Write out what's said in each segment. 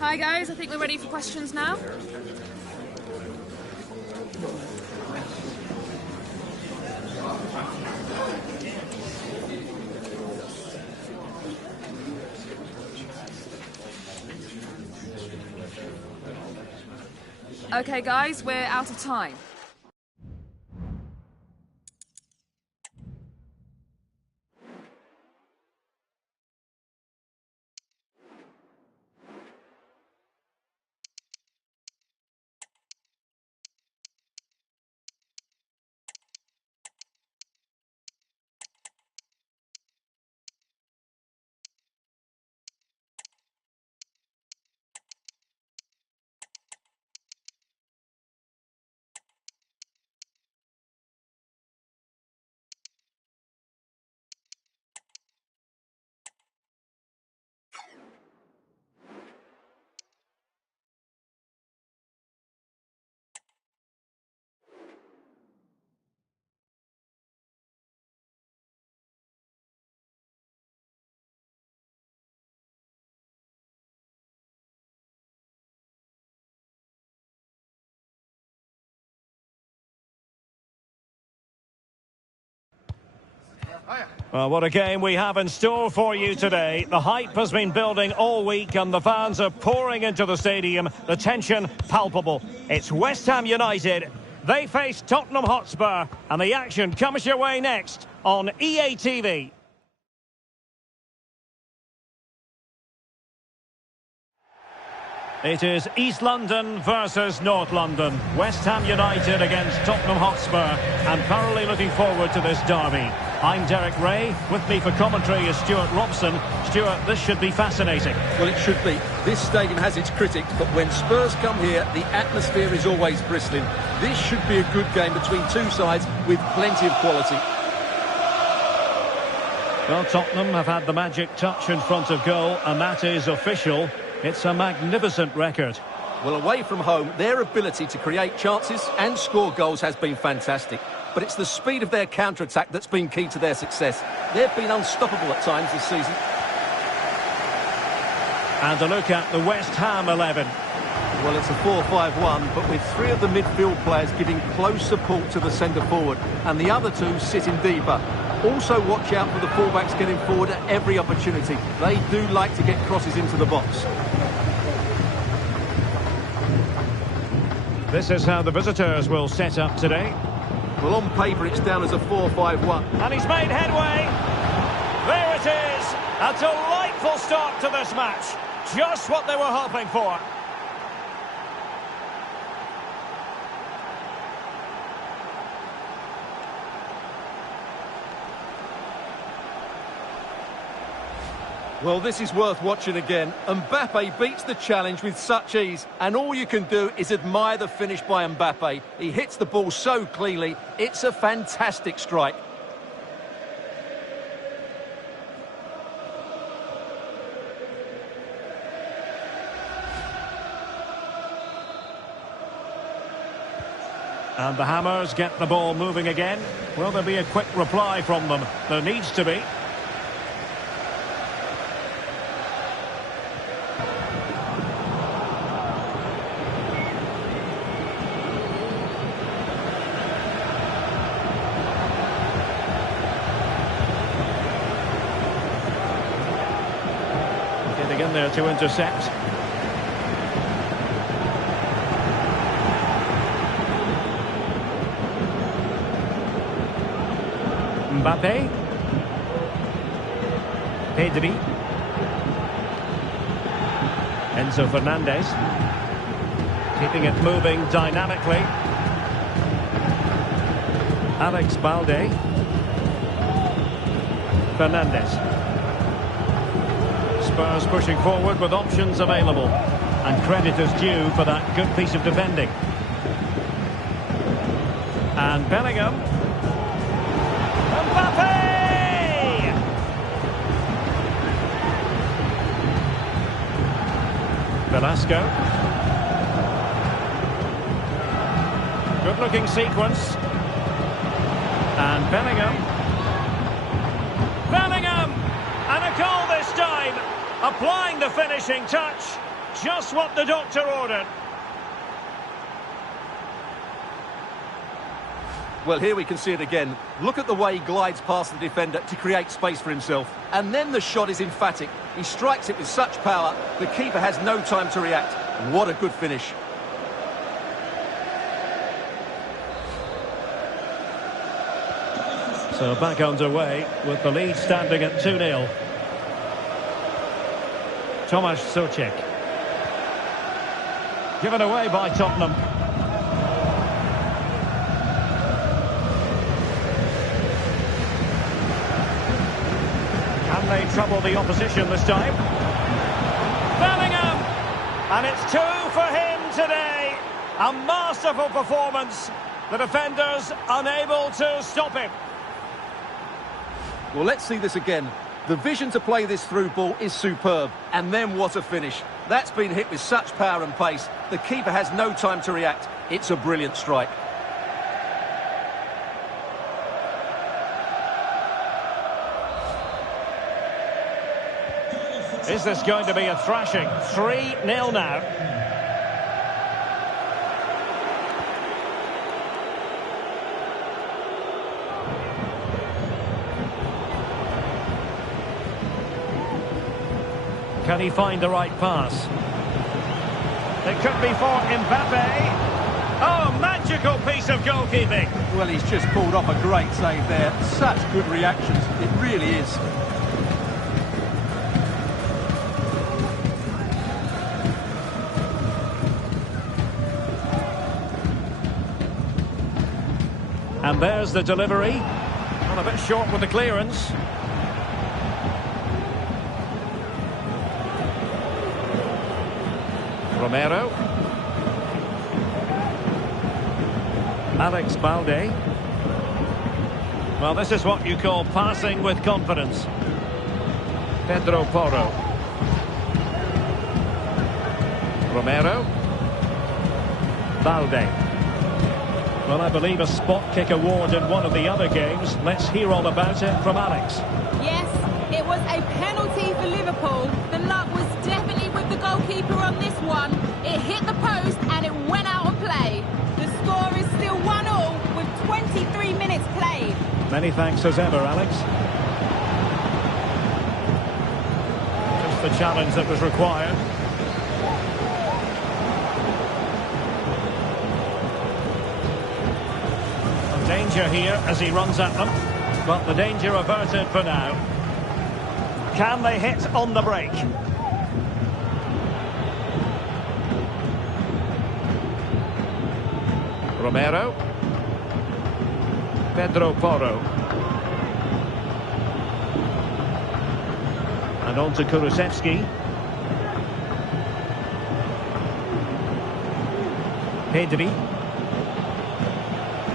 Hi guys, I think we're ready for questions now. Okay guys, we're out of time. Well, what a game we have in store for you today. The hype has been building all week and the fans are pouring into the stadium. The tension palpable. It's West Ham United. They face Tottenham Hotspur and the action comes your way next on EA TV. It is East London versus North London. West Ham United against Tottenham Hotspur, and thoroughly looking forward to this derby. I'm Derek Ray. With me for commentary is Stuart Robson. Stuart, this should be fascinating. Well, it should be. This stadium has its critics, but when Spurs come here, the atmosphere is always bristling. This should be a good game between two sides with plenty of quality. Well, Tottenham have had the magic touch in front of goal, and that is official. It's a magnificent record. Well, away from home, their ability to create chances and score goals has been fantastic. But it's the speed of their counter-attack that's been key to their success. They've been unstoppable at times this season. And a look at the West Ham 11. Well, it's a 4-5-1, but with three of the midfield players giving close support to the centre-forward, and the other two sitting deeper. Also watch out for the fullbacks getting forward at every opportunity. They do like to get crosses into the box. This is how the visitors will set up today. Well, on paper, it's down as a 4-5-1. And he's made headway. There it is. A delightful start to this match. Just what they were hoping for. Well, this is worth watching again. Mbappe beats the challenge with such ease, and all you can do is admire the finish by Mbappe. He hits the ball so cleanly, it's a fantastic strike. And the Hammers get the ball moving again. Will there be a quick reply from them? There needs to be. Getting in there to intercept. Mbappe. Pedri. Enzo Fernandez. Keeping it moving dynamically. Alex Balde. Fernandez. Spurs pushing forward with options available. And credit is due for that good piece of defending. And Bellingham. Mbappe! Velasco. Good-looking sequence. And Bellingham. Bellingham! And a goal this time. Applying the finishing touch. just what the doctor ordered. Well, here we can see it again. Look at the way he glides past the defender to create space for himself. And then the shot is emphatic. He strikes it with such power, the keeper has no time to react. What a good finish. So back underway with the lead standing at 2-0. Tomasz Souček. Given away by Tottenham. Can they trouble the opposition this time? Bellingham! And it's 2 for him today. A masterful performance. The defenders unable to stop him. Well, let's see this again. The vision to play this through ball is superb. And then what a finish. That's been hit with such power and pace. The keeper has no time to react. It's a brilliant strike. Is this going to be a thrashing? 3-0 now. Can he find the right pass? It could be for Mbappe. Oh, magical piece of goalkeeping. Well, he's just pulled off a great save there. Such good reactions. It really is. And there's the delivery. Well, a bit short with the clearance. Romero. Alex Balde. Well, this is what you call passing with confidence. Pedro Porro. Romero. Balde. Well, I believe a spot kick award in one of the other games. Let's hear all about it from Alex. Yes, it was a penalty for Liverpool. The luck was definitely with the goalkeeper on this one. It hit the post and it went out of play. The score is still 1-1 with 23 minutes played. Many thanks as ever, Alex. Just the challenge that was required. Danger here as he runs at them, but the danger averted for now. Can they hit on the break? Romero. Pedro Porro. And on to Kulusevski. Pedri.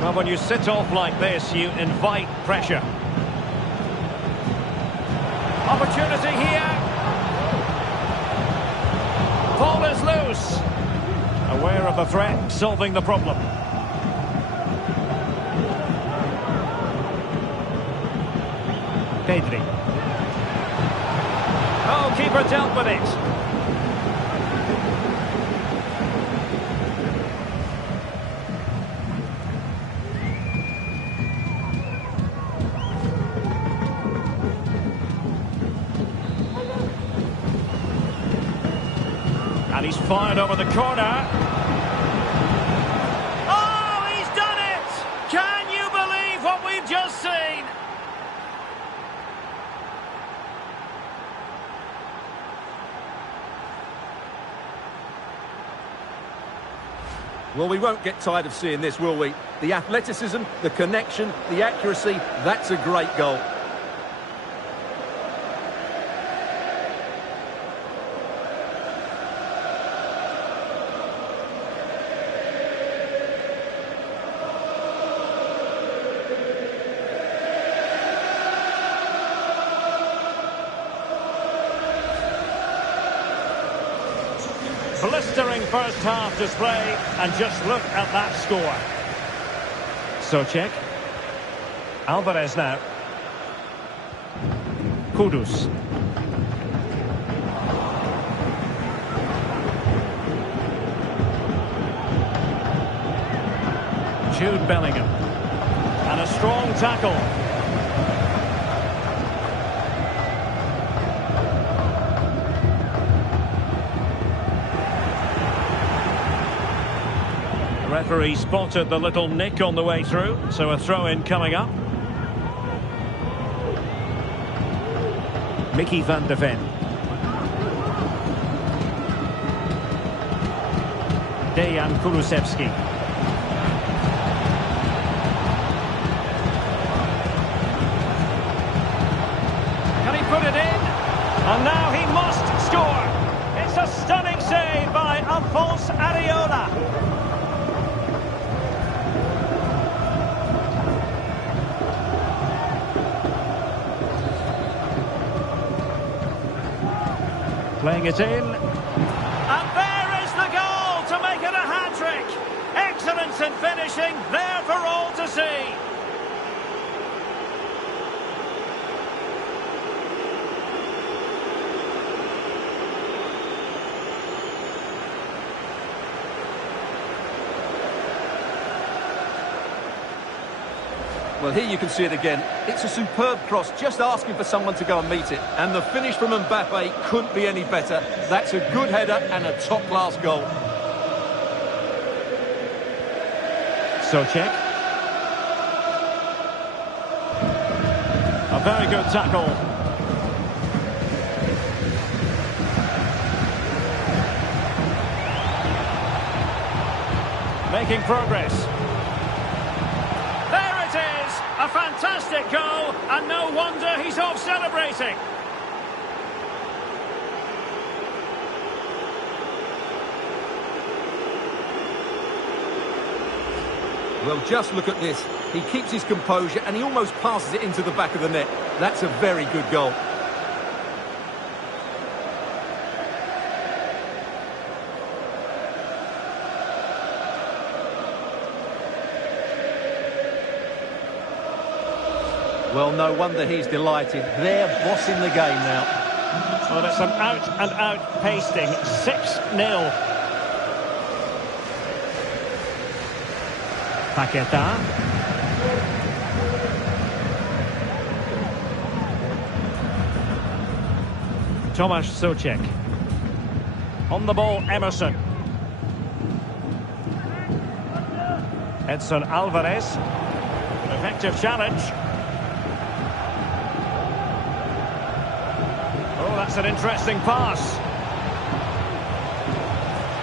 Well, when you sit off like this, you invite pressure. Opportunity here. Ball is loose. Aware of the threat, solving the problem. Pedri. Oh, keeper dealt with it. And he's fired over the corner. Oh, he's done it! Can you believe what we've just seen? Well, we won't get tired of seeing this, will we? The athleticism, the connection, the accuracy, that's a great goal. Blistering first half display, and just look at that score. Souček. Alvarez now. Kudus. Jude Bellingham. And a strong tackle. The referee spotted the little nick on the way through, so a throw-in coming up. Mickey van de Ven. Dejan Kulusevski. Can he put it in? And now he must score. It's a stunning save by Alphonse Areola. Playing it in. And there is the goal to make it a hat-trick. Excellence in finishing, there for all to see. Well, here you can see it again. It's a superb cross, just asking for someone to go and meet it. And the finish from Mbappe couldn't be any better. That's a good header and a top-class goal. Souček. A very good tackle. Making progress. There it is! A fantastic goal, and no wonder he's off celebrating. Well, just look at this. He keeps his composure and he almost passes it into the back of the net. That's a very good goal. Well, no wonder he's delighted. They're bossing the game now. Well, it's an out-and-out pasting. 6-0. Paqueta. Tomasz Souček. On the ball, Emerson. Edson Alvarez. An effective challenge. Oh, that's an interesting pass.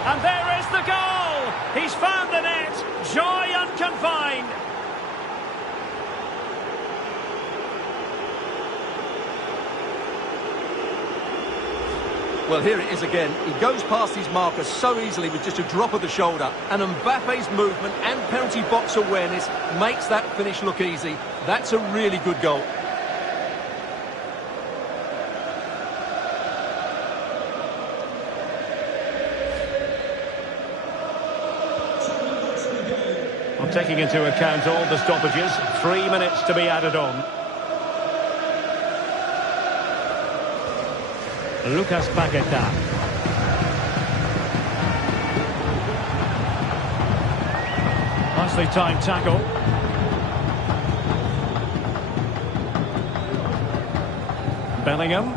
And there is the goal! He's found the net. Joy unconfined. Well, here it is again. He goes past his marker so easily with just a drop of the shoulder. And Mbappe's movement and penalty box awareness makes that finish look easy. That's a really good goal. Taking into account all the stoppages, 3 minutes to be added on. Lucas Paqueta. Nicely timed tackle. Bellingham.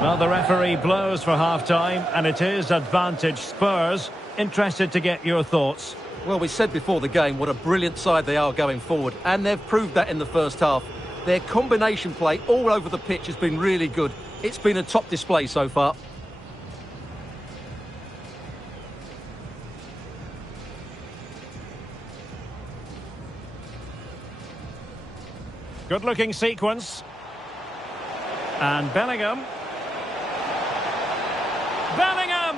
Well, the referee blows for half-time, and it is advantage Spurs. Interested to get your thoughts. Well, we said before the game what a brilliant side they are going forward, and they've proved that in the first half. Their combination play all over the pitch has been really good. It's been a top display so far. Good-looking sequence. And Bellingham. Bellingham!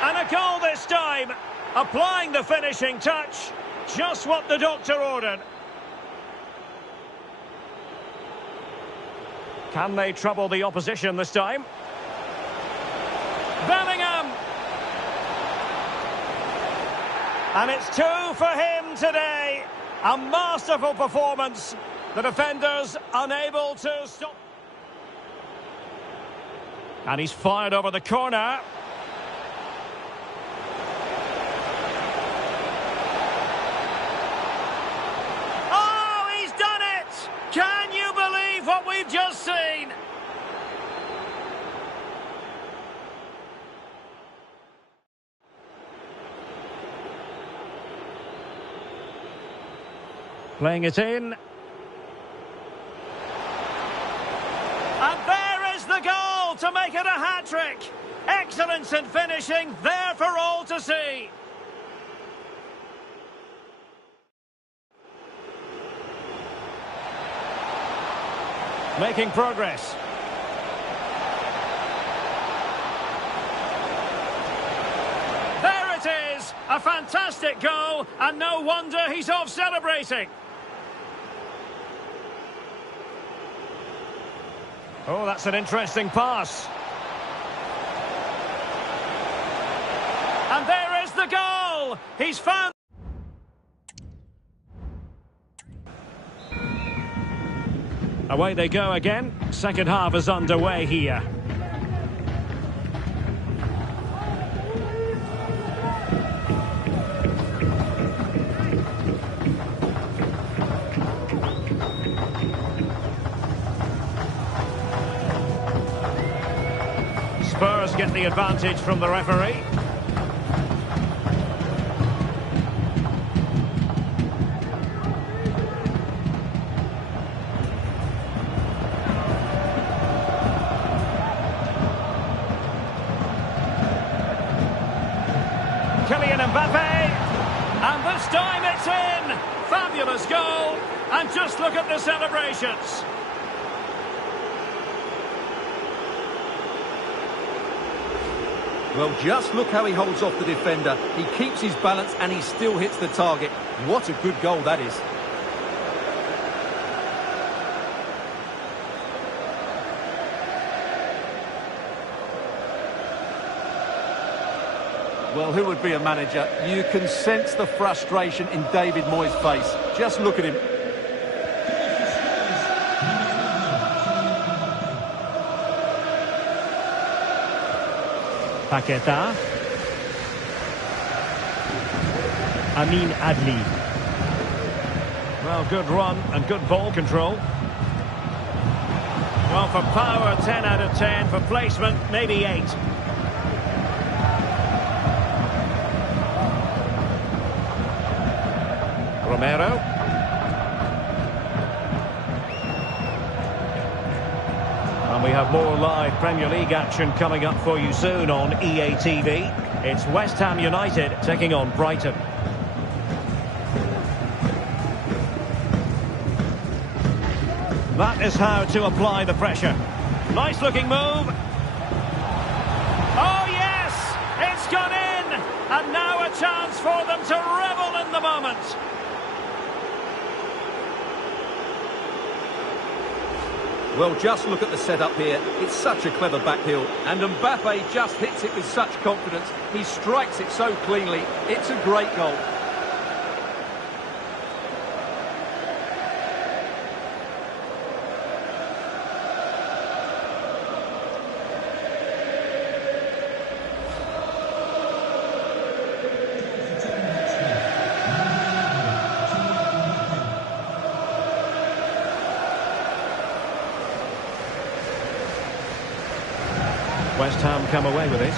And a goal this time, applying the finishing touch, just what the doctor ordered. Can they trouble the opposition this time? Bellingham! And it's 2 for him today. A masterful performance. The defenders unable to stop. And he's fired over the corner. Playing it in. And there is the goal to make it a hat-trick. Excellence in finishing, there for all to see. Making progress. There it is, a fantastic goal, and no wonder he's off celebrating. Oh, that's an interesting pass. And there is the goal! He's found... Away they go again. Second half is underway here. Spurs get the advantage from the referee. Kylian Mbappe, and this time it's in! Fabulous goal, and just look at the celebrations. Well, just look how he holds off the defender. He keeps his balance and he still hits the target. What a good goal that is. Well, who would be a manager? You can sense the frustration in David Moyes' face. Just look at him. Paqueta. Amin Adli. Well, good run and good ball control. Well, for power, 10 out of 10. For placement, maybe 8. Romero. And we have more live Premier League action coming up for you soon on EA TV. It's West Ham United taking on Brighton. That is how to apply the pressure. Nice looking move. Oh yes! It's gone in! And now a chance for them to revel in the moment. Well, just look at the setup here. It's such a clever back heel. And Mbappe just hits it with such confidence. He strikes it so cleanly. It's a great goal. West Ham come away with it.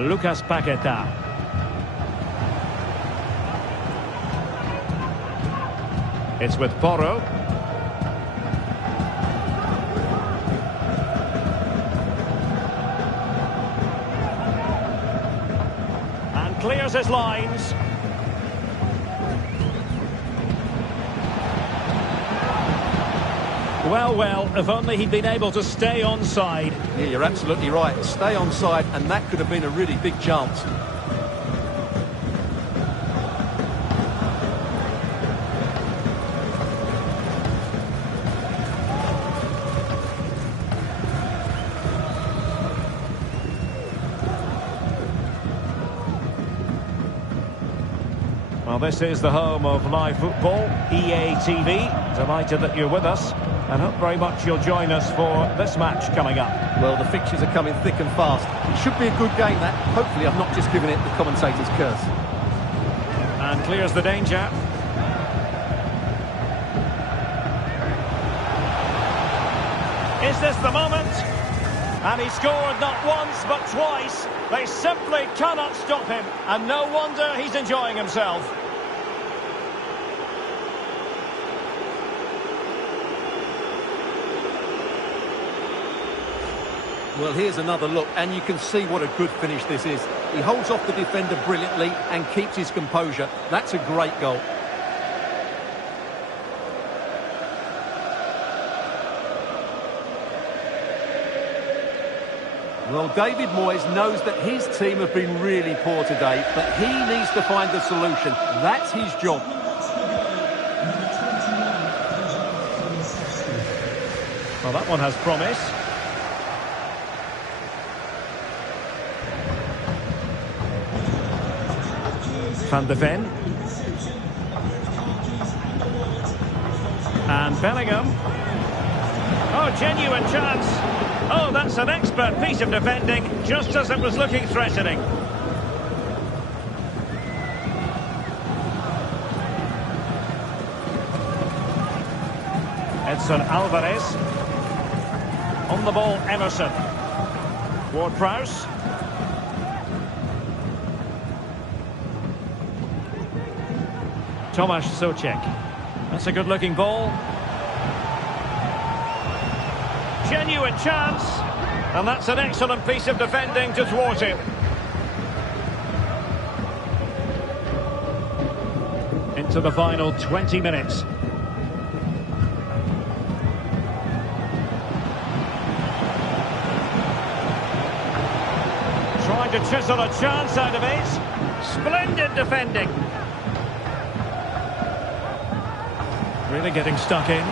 Lucas Paqueta. It's with Porro. And clears his lines. Well, if only he'd been able to stay onside. Yeah, you're absolutely right. Stay onside, and that could have been a really big chance. Well, this is the home of live football, EA TV. Delighted that you're with us, and hope very much you'll join us for this match coming up. Well, the fixtures are coming thick and fast. It should be a good game, that. Hopefully I've not just given it the commentator's curse. And clears the danger. Is this the moment? And he scored not once but twice. They simply cannot stop him. And no wonder he's enjoying himself. Well, here's another look, and you can see what a good finish this is. He holds off the defender brilliantly and keeps his composure. That's a great goal. Well, David Moyes knows that his team have been really poor today, but he needs to find the solution. That's his job. Well, that one has promise. Van de Ven. And Bellingham. Oh, genuine chance. Oh, that's an expert piece of defending, just as it was looking threatening. Edson Alvarez. On the ball, Emerson. Ward-Prowse. Tomasz Souček. That's a good-looking ball. Genuine chance. And that's an excellent piece of defending to thwart him. Into the final 20 minutes. Trying to chisel a chance out of it. Splendid defending. Really getting stuck in.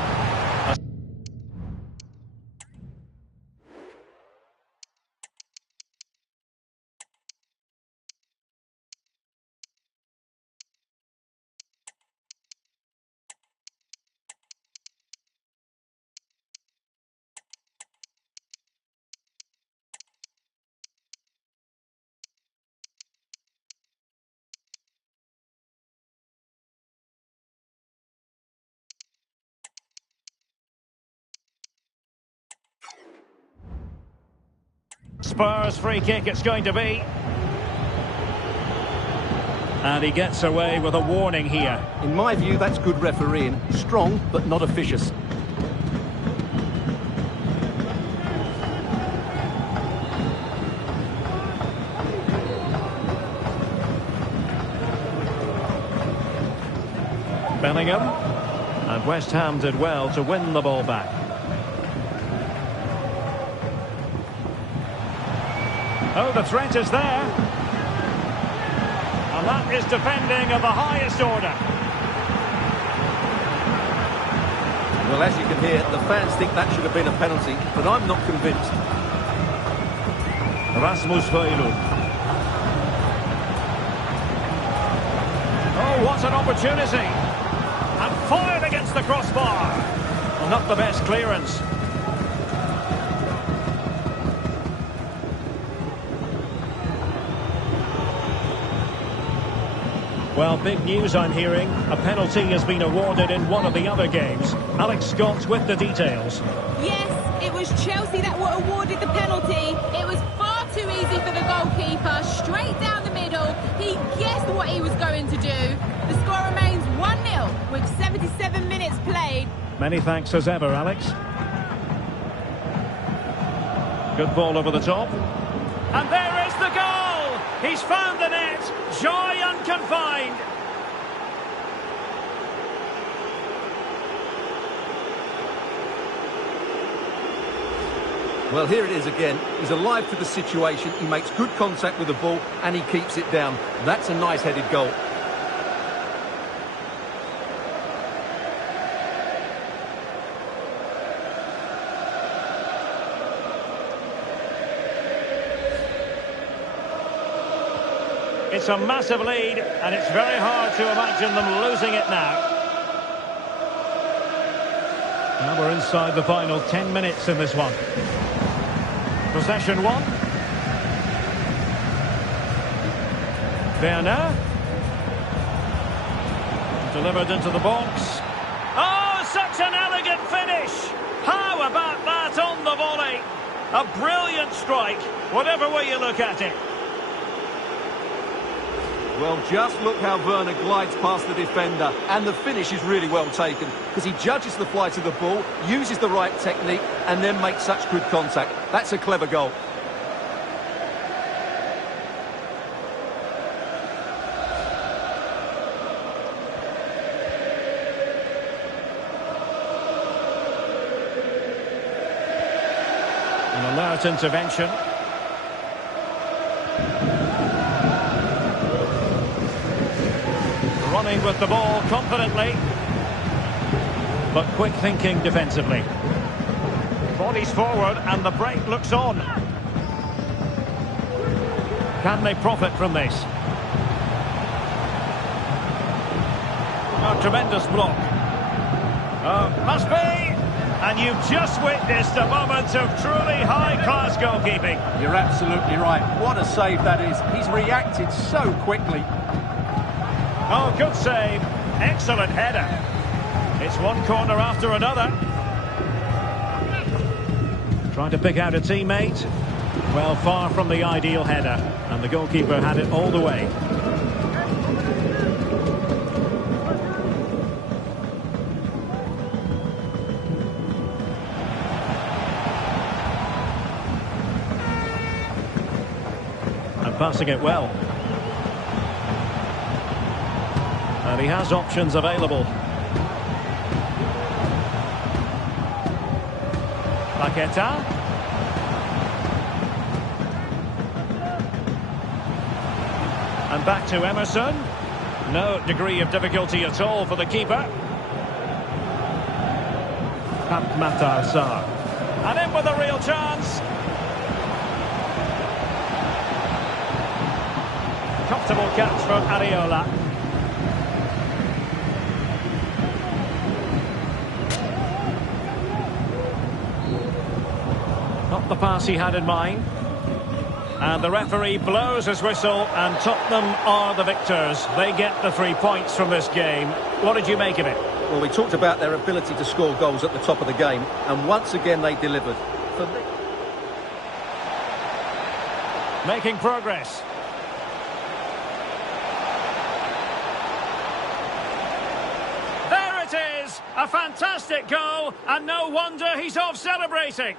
Spurs free kick it's going to be. And he gets away with a warning here. In my view, that's good refereeing. Strong, but not officious. Bellingham. And West Ham did well to win the ball back. Oh, the threat is there. And that is defending of the highest order. Well, as you can hear, the fans think that should have been a penalty, but I'm not convinced. Rasmus Højlund. Oh, what an opportunity. And fired against the crossbar. Well, not the best clearance. Well, big news I'm hearing. A penalty has been awarded in one of the other games. Alex Scott with the details. Yes, it was Chelsea that were awarded the penalty. It was far too easy for the goalkeeper. Straight down the middle. He guessed what he was going to do. The score remains 1-0 with 77 minutes played. Many thanks as ever, Alex. Good ball over the top. And there is the goal! He's found the net. Joy unconfined. Well, here it is again. He's alive to the situation. He makes good contact with the ball and he keeps it down. That's a nice headed goal. It's a massive lead, and it's very hard to imagine them losing it now. Now we're inside the final 10 minutes in this one. Possession one. Werner. Delivered into the box. Oh, such an elegant finish! How about that on the volley? A brilliant strike, whatever way you look at it. Well, just look how Werner glides past the defender, and the finish is really well taken, because he judges the flight of the ball, uses the right technique, and then makes such good contact. That's a clever goal. An alert intervention. Running with the ball confidently, but quick thinking defensively. Bodies forward and the break looks on. Can they profit from this? A tremendous block. Must be! And you've just witnessed a moment of truly high-class goalkeeping. You're absolutely right. What a save that is. He's reacted so quickly. Oh, good save. Excellent header. It's one corner after another. Trying to pick out a teammate. Well, far from the ideal header. And the goalkeeper had it all the way. And passing it well. And he has options available. Paqueta. And back to Emerson. No degree of difficulty at all for the keeper. Matar Sarr. And in with a real chance. Comfortable catch from Areola. Not the pass he had in mind. And the referee blows his whistle, and Tottenham are the victors. They get the 3 points from this game. What did you make of it? Well, we talked about their ability to score goals at the top of the game, and once again they delivered. For me... Making progress. There it is! A fantastic goal, and no wonder he's off celebrating.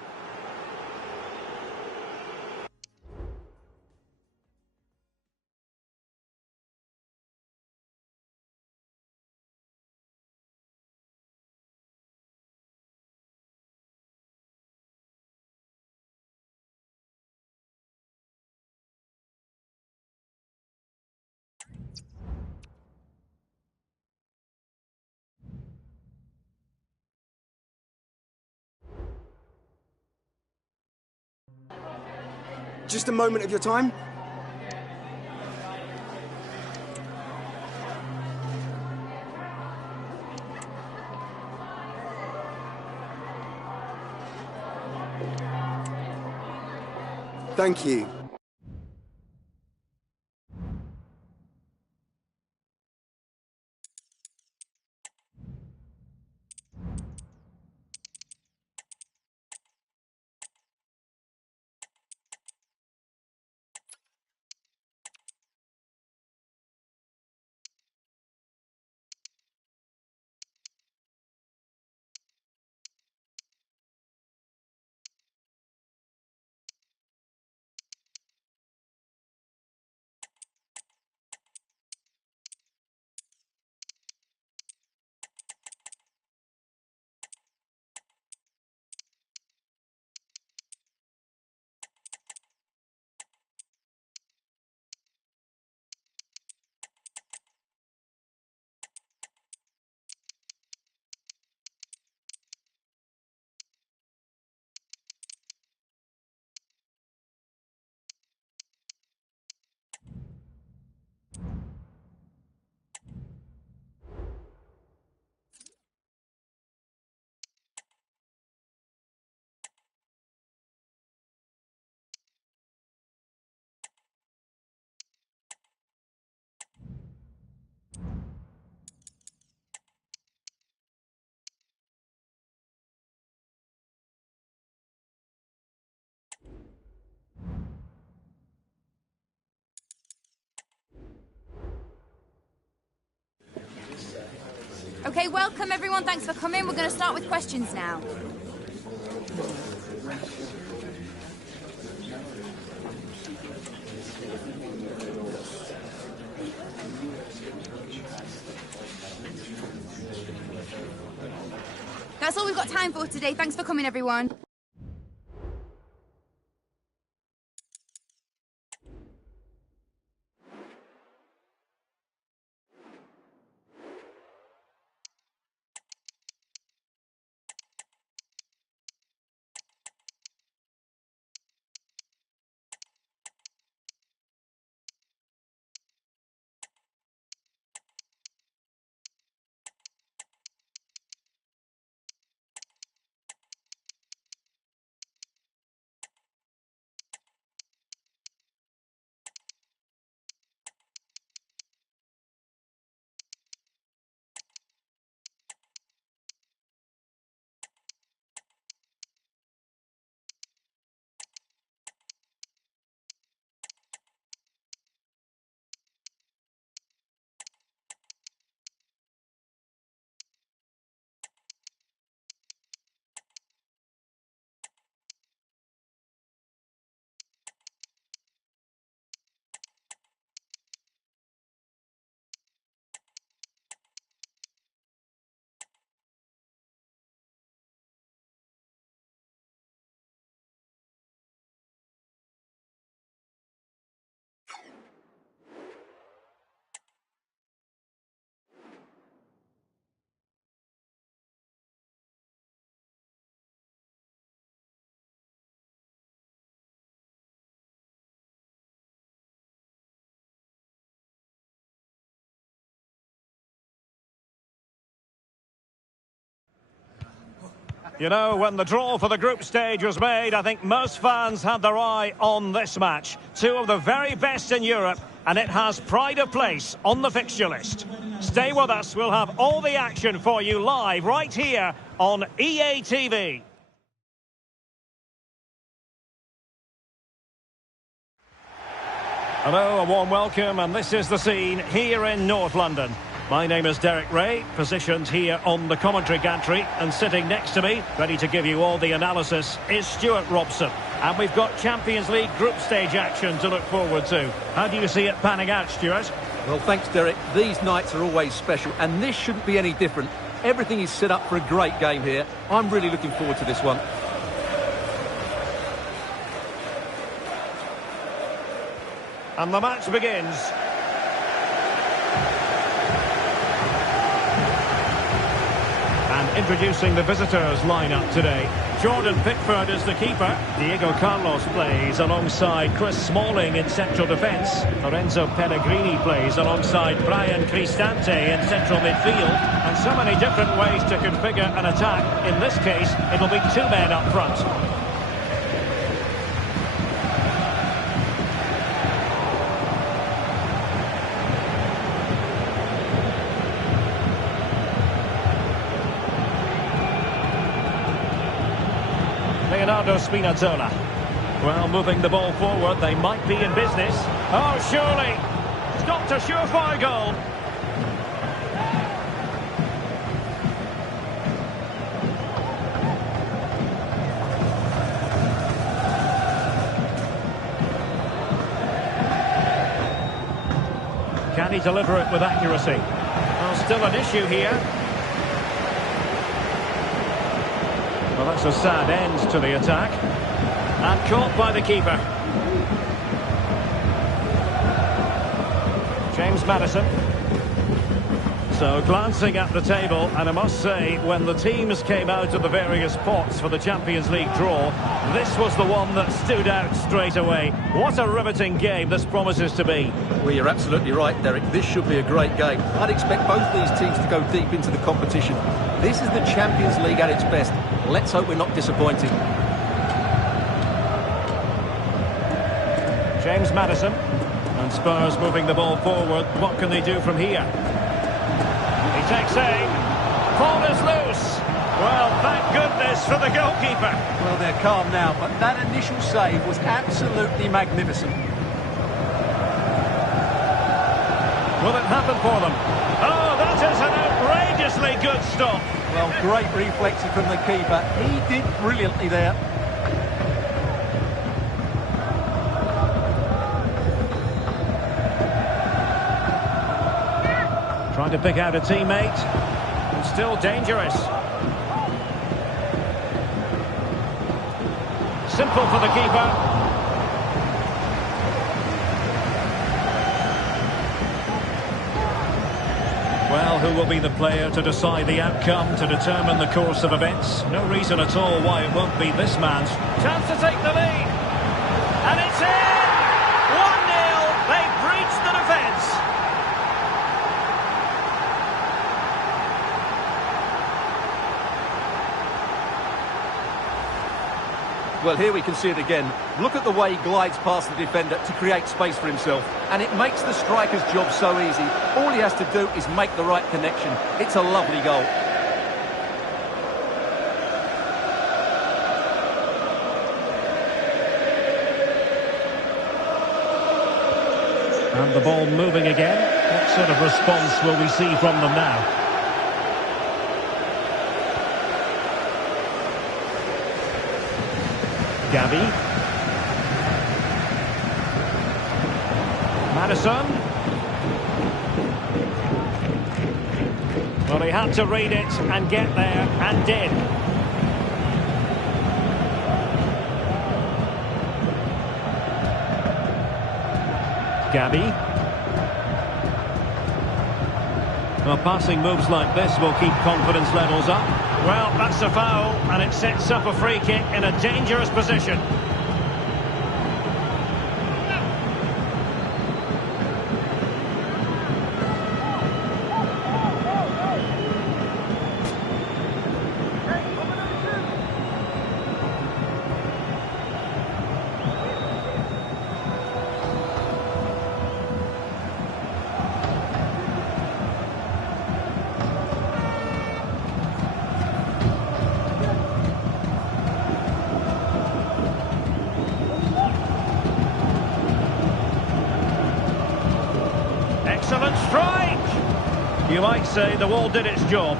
Just a moment of your time. Thank you. Okay, welcome everyone. Thanks for coming. We're going to start with questions now. That's all we've got time for today. Thanks for coming, everyone. You know, when the draw for the group stage was made, I think most fans had their eye on this match. Two of the very best in Europe, and it has pride of place on the fixture list. Stay with us, we'll have all the action for you live right here on EA TV. Hello, a warm welcome, and this is the scene here in North London. My name is Derek Ray, positioned here on the commentary gantry, and sitting next to me, ready to give you all the analysis, is Stuart Robson. And we've got Champions League group stage action to look forward to. How do you see it panning out, Stuart? Well, thanks, Derek. These nights are always special, and this shouldn't be any different. Everything is set up for a great game here. I'm really looking forward to this one. And the match begins. And introducing the visitors lineup today. Jordan Pickford is the keeper. Diego Carlos plays alongside Chris Smalling in central defence. Lorenzo Pellegrini plays alongside Brian Cristante in central midfield. And so many different ways to configure an attack. In this case, it'll be two men up front. Leonardo Spinazzola. Well, moving the ball forward, they might be in business. Oh, surely! Stopped a surefire goal. Can he deliver it with accuracy? Well, still an issue here. Well, that's a sad end to the attack. And caught by the keeper. James Maddison. So glancing at the table, and I must say, when the teams came out of the various pots for the Champions League draw, this was the one that stood out straight away. What a riveting game this promises to be. Well, you're absolutely right, Derek. This should be a great game. I'd expect both these teams to go deep into the competition. This is the Champions League at its best. Let's hope we're not disappointed. James Maddison. And Spurs moving the ball forward. What can they do from here? He takes aim. Ball is loose. Well, thank goodness for the goalkeeper. Well, they're calm now, but that initial save was absolutely magnificent. Will it happen for them? Oh, that is an outrageous outrageously good stop. Well, great reflexes from the keeper. He did brilliantly there. Trying to pick out a teammate. And still dangerous. Simple for the keeper. Well, who will be the player to decide the outcome, to determine the course of events? No reason at all why it won't be this man's. Chance to take the lead. And it's in! 1-0. They've breached the defence. Well, here we can see it again. Look at the way he glides past the defender to create space for himself. And it makes the striker's job so easy. All he has to do is make the right connection. It's a lovely goal. And the ball moving again. What sort of response will we see from them now? Gabi. Madison. Well, he had to read it and get there, and did. Gabi. Well, passing moves like this will keep confidence levels up. Well, that's a foul, and it sets up a free kick in a dangerous position. Excellent strike! You might say the wall did its job.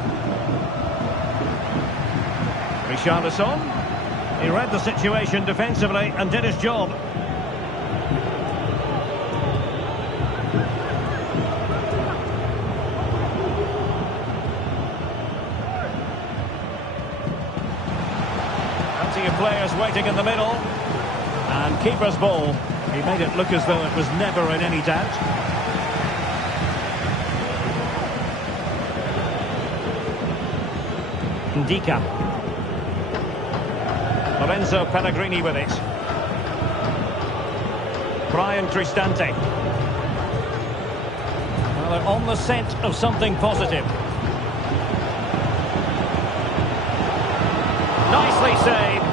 Richarlison. He read the situation defensively and did his job. Plenty of players waiting in the middle. And keeper's ball. He made it look as though it was never in any doubt. Ndika. Lorenzo Pellegrini with it. Brian Cristante. Well, they're on the scent of something positive. Nicely saved.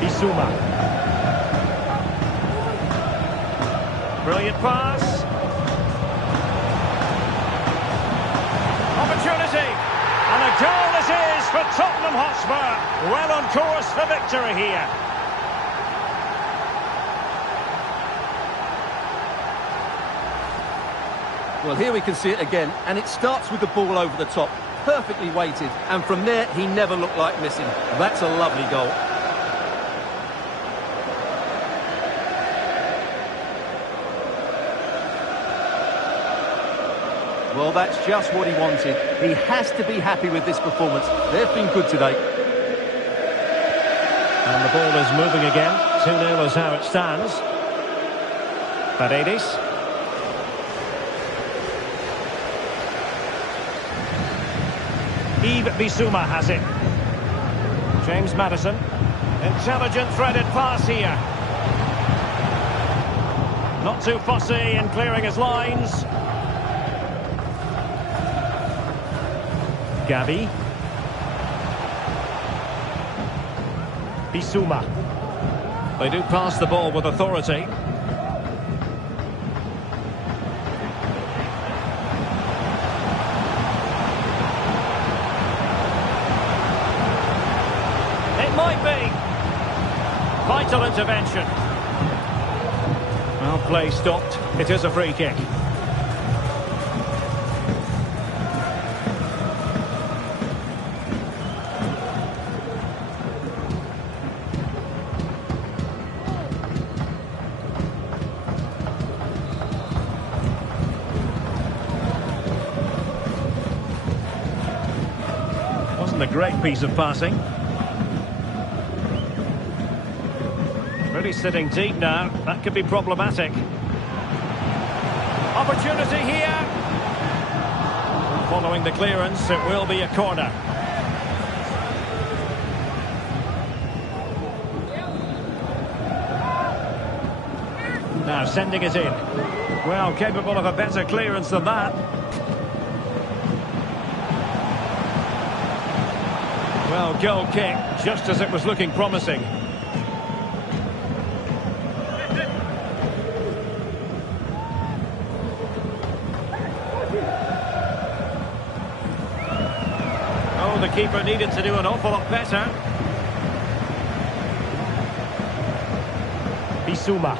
Bissouma. Brilliant pass. Opportunity. And a goal this is for Tottenham Hotspur. Well on course for victory here. Well, here we can see it again, and it starts with the ball over the top, perfectly weighted, and from there he never looked like missing. That's a lovely goal. Well, that's just what he wanted. He has to be happy with this performance. They've been good today. And the ball is moving again. 2-0 is how it stands. Paredes. Yves Bissouma has it. James Maddison. Intelligent threaded pass here. Not too fussy in clearing his lines. Gabi. Bissouma. They do pass the ball with authority. It might be. Vital intervention. Well, play stopped. It is a free kick. Wasn't a great piece of passing. Really sitting deep now. That could be problematic. Opportunity here. Following the clearance, it will be a corner. Now sending it in. Well, capable of a better clearance than that. Well, goal kick, just as it was looking promising. Oh, the keeper needed to do an awful lot better. Bissouma.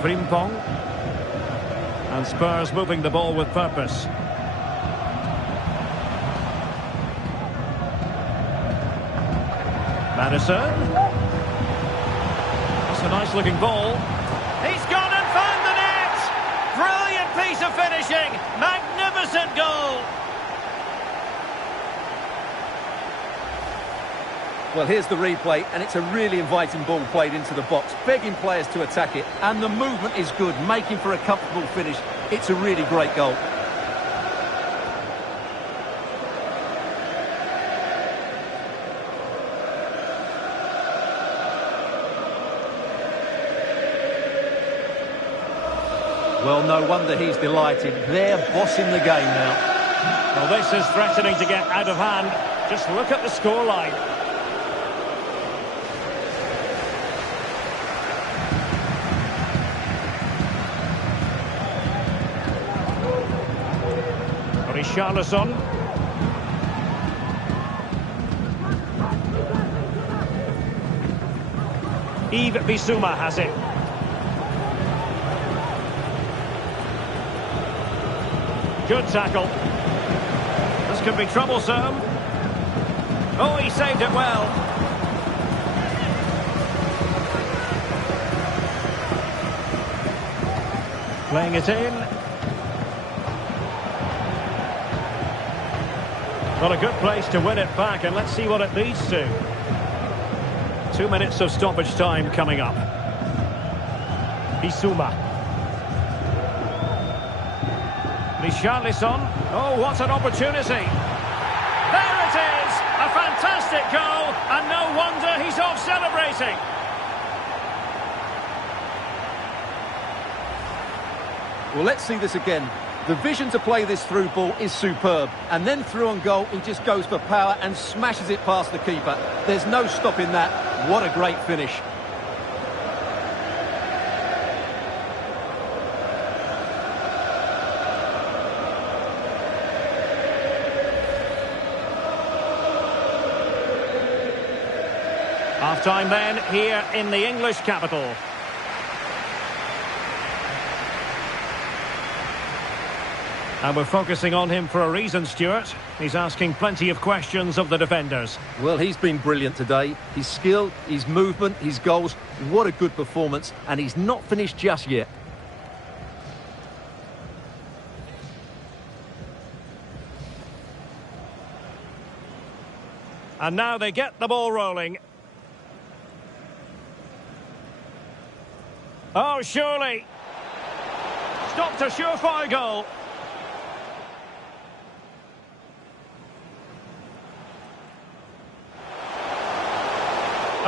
Frimpong. And Spurs moving the ball with purpose. Madison. That's a nice looking ball. He's gone and found the net! Brilliant piece of finishing! Magnificent goal! Well, here's the replay, and it's a really inviting ball played into the box, begging players to attack it, and the movement is good, making for a comfortable finish. It's a really great goal. Well, no wonder he's delighted. They're bossing the game now. Well, this is threatening to get out of hand. Just look at the scoreline. Richarlison. Yves Bissouma has it. Good tackle. This could be troublesome. Oh, he saved it well. Playing it in. Well, a good place to win it back, and let's see what it leads to. 2 minutes of stoppage time coming up. Bissouma. Richarlison. Oh, what an opportunity. There it is! A fantastic goal, and no wonder he's off celebrating. Well, let's see this again. The vision to play this through ball is superb. And then through on goal, he just goes for power and smashes it past the keeper. There's no stopping that. What a great finish. Half-time then, here in the English capital. And we're focusing on him for a reason, Stuart. He's asking plenty of questions of the defenders. Well, he's been brilliant today. His skill, his movement, his goals. What a good performance. And he's not finished just yet. And now they get the ball rolling. Oh, surely. Stopped a surefire goal.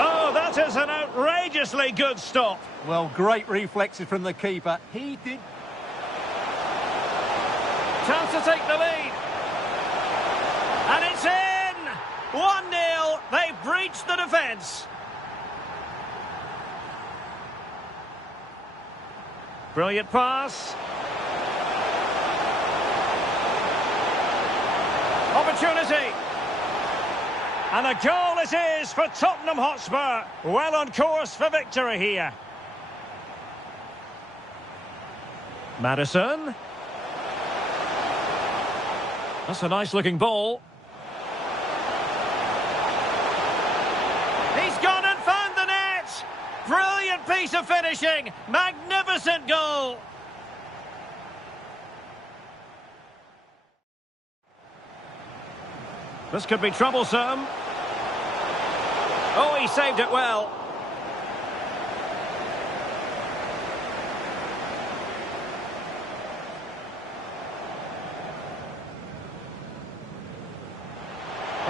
Oh, that is an outrageously good stop. Well, great reflexes from the keeper. He did. Chance to take the lead. And it's in! 1-0. They've breached the defence. Brilliant pass. Opportunity. And a goal it is for Tottenham Hotspur. Well on course for victory here. Madison. That's a nice looking ball. He's gone and found the net! Brilliant piece of finishing! Magnificent goal! This could be troublesome. Oh, he saved it well.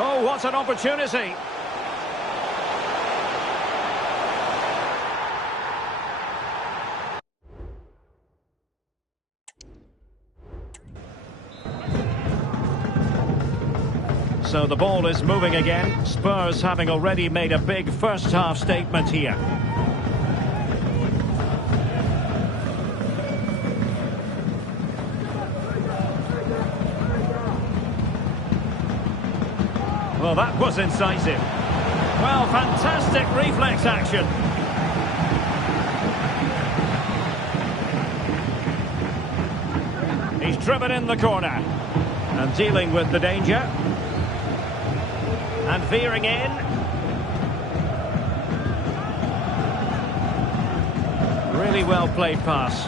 Oh, what an opportunity. So the ball is moving again. Spurs having already made a big first half statement here. Well, that was incisive. Well, fantastic reflex action. He's driven in the corner. And dealing with the danger. And veering in. Really well played pass.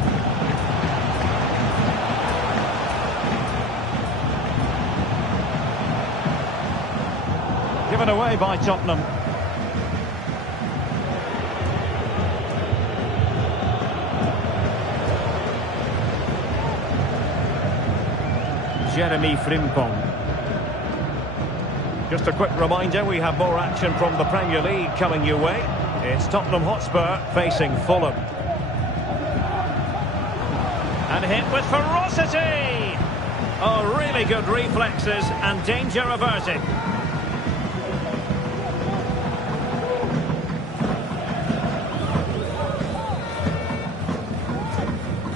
Given away by Tottenham. Jeremy Frimpong. Just a quick reminder, we have more action from the Premier League coming your way. It's Tottenham Hotspur facing Fulham. And hit with ferocity! Oh, really good reflexes and danger averted.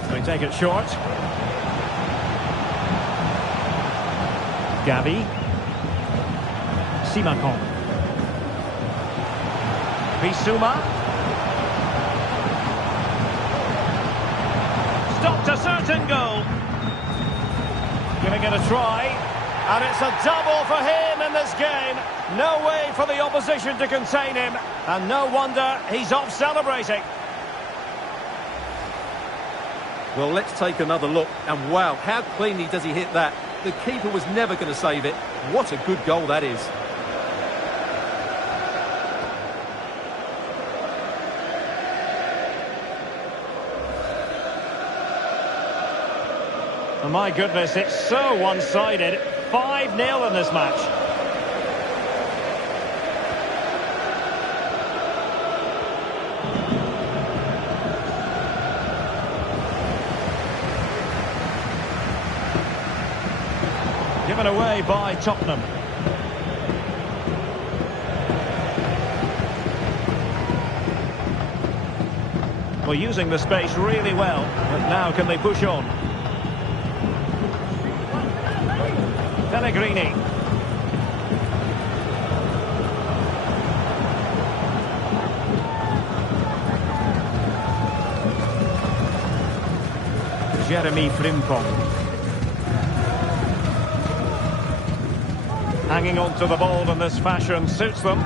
They take it short. Gavi. Simakon. Bissouma. Stopped a certain goal. Giving it a try. And it's a double for him in this game. No way for the opposition to contain him. And no wonder he's off celebrating. Well, let's take another look. And wow, how cleanly does he hit that? The keeper was never going to save it. What a good goal that is. Oh my goodness, it's so one-sided. 5-0 in this match. Given away by Tottenham. Well, using the space really well, but now can they push on? Pellegrini. Jeremy Frimpong. Hanging on to the ball in this fashion suits them.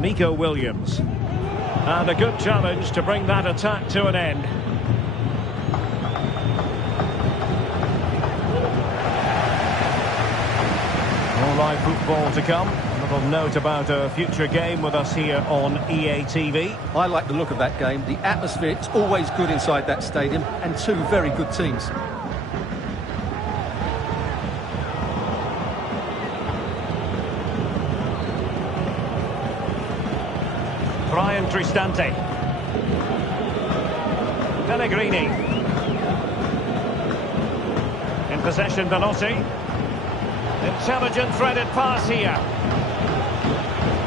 Nico Williams. And a good challenge to bring that attack to an end. More live football to come. A little note about a future game with us here on EA TV. I like the look of that game. The atmosphere is always good inside that stadium, and two very good teams. Brian Cristante. Pellegrini. In possession, Belotti. Intelligent threaded pass here.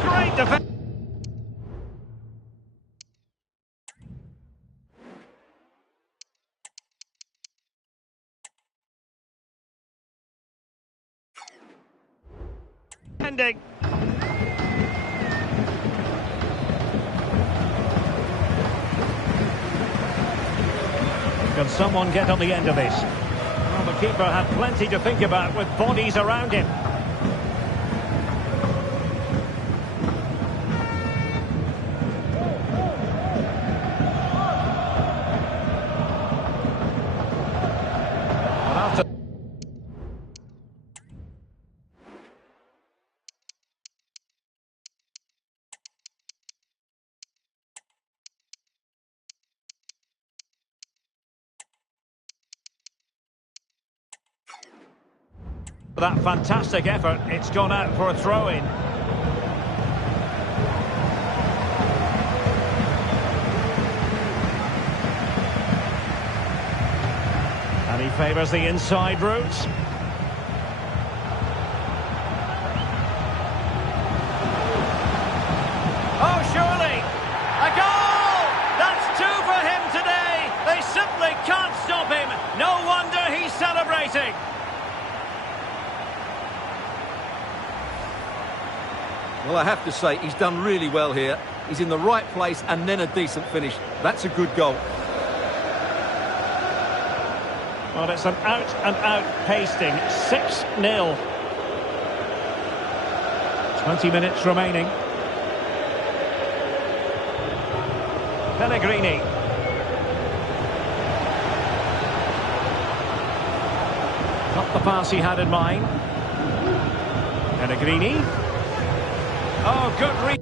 Great defense. Ending. Can someone get on the end of this? Well, the keeper had plenty to think about with bodies around him. That fantastic effort, it's gone out for a throw-in. And he favours the inside route. Oh, surely! A goal! That's two for him today! They simply can't stop him! No wonder he's celebrating! Well, I have to say, he's done really well here. He's in the right place and then a decent finish. That's a good goal. Well, it's an out-and-out pasting. 6-0. 20 minutes remaining. Pellegrini. Not the pass he had in mind. Pellegrini. Oh, good read.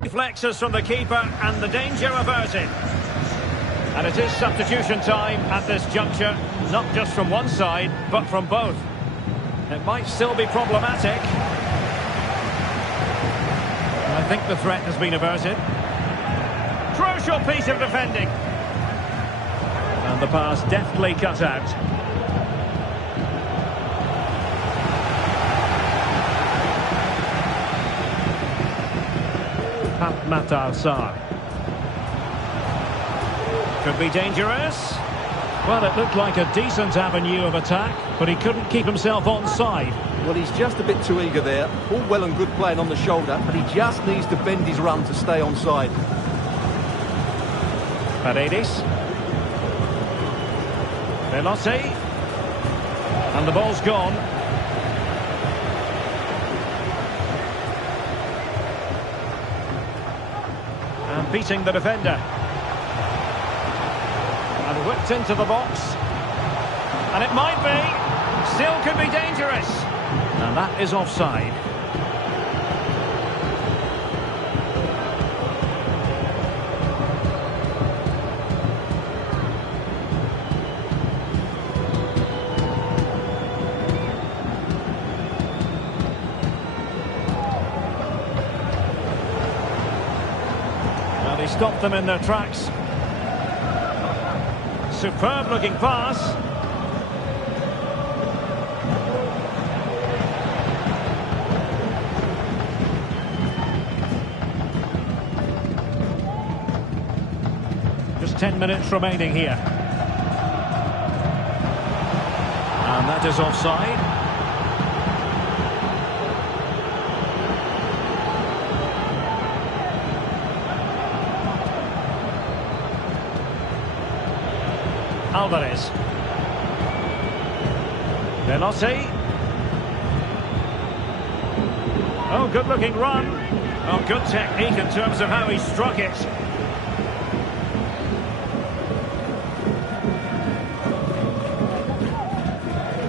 Reflexes from the keeper and the danger averted. And it is substitution time at this juncture, not just from one side, but from both. It might still be problematic. I think the threat has been averted. Crucial piece of defending. And the pass deftly cut out. Matar Sarr. Could be dangerous. Well, it looked like a decent avenue of attack, but he couldn't keep himself onside. Well, he's just a bit too eager there. All well and good playing on the shoulder, but he just needs to bend his run to stay onside. Paredes. Veloci. And the ball's gone. And beating the defender. And whipped into the box. And it might be. Still could be dangerous. And that is offside. Well, he stopped them in their tracks. Superb looking pass. Just 10 minutes remaining here. And that is offside. Alvarez. Veloci. Oh, good looking run. Oh, good technique in terms of how he struck it.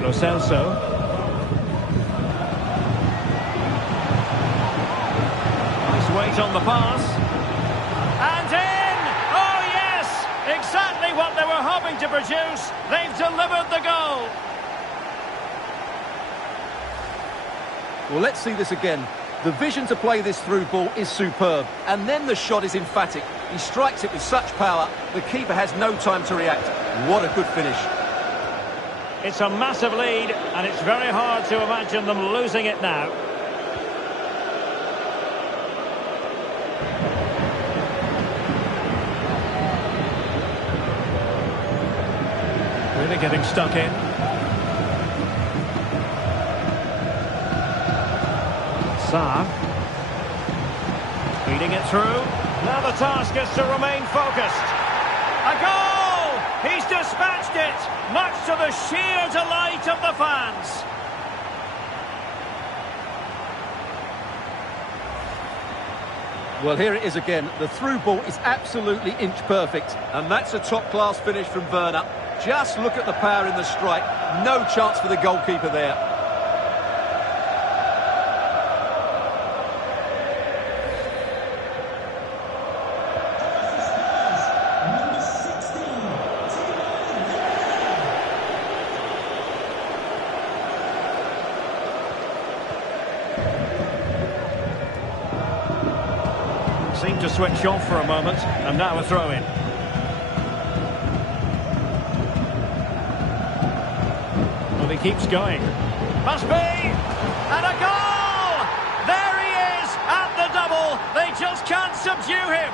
Lo Celso. Nice weight on the pass. And in! Oh, yes! Exactly what they were hoping to produce. They've delivered the goal. Well, let's see this again. The vision to play this through ball is superb. And then the shot is emphatic. He strikes it with such power, the keeper has no time to react. What a good finish. It's a massive lead, and it's very hard to imagine them losing it now. Really getting stuck in. Saar. Feeding it through. Now the task is to remain focused. A goal! He's dispatched it, much to the sheer delight of the fans. Well, here it is again. The through ball is absolutely inch perfect. And that's a top-class finish from Werner. Just look at the power in the strike. No chance for the goalkeeper there. Seemed to switch off for a moment, and now a throw-in. Well, he keeps going. Must be! And a goal! There he is, at the double. They just can't subdue him.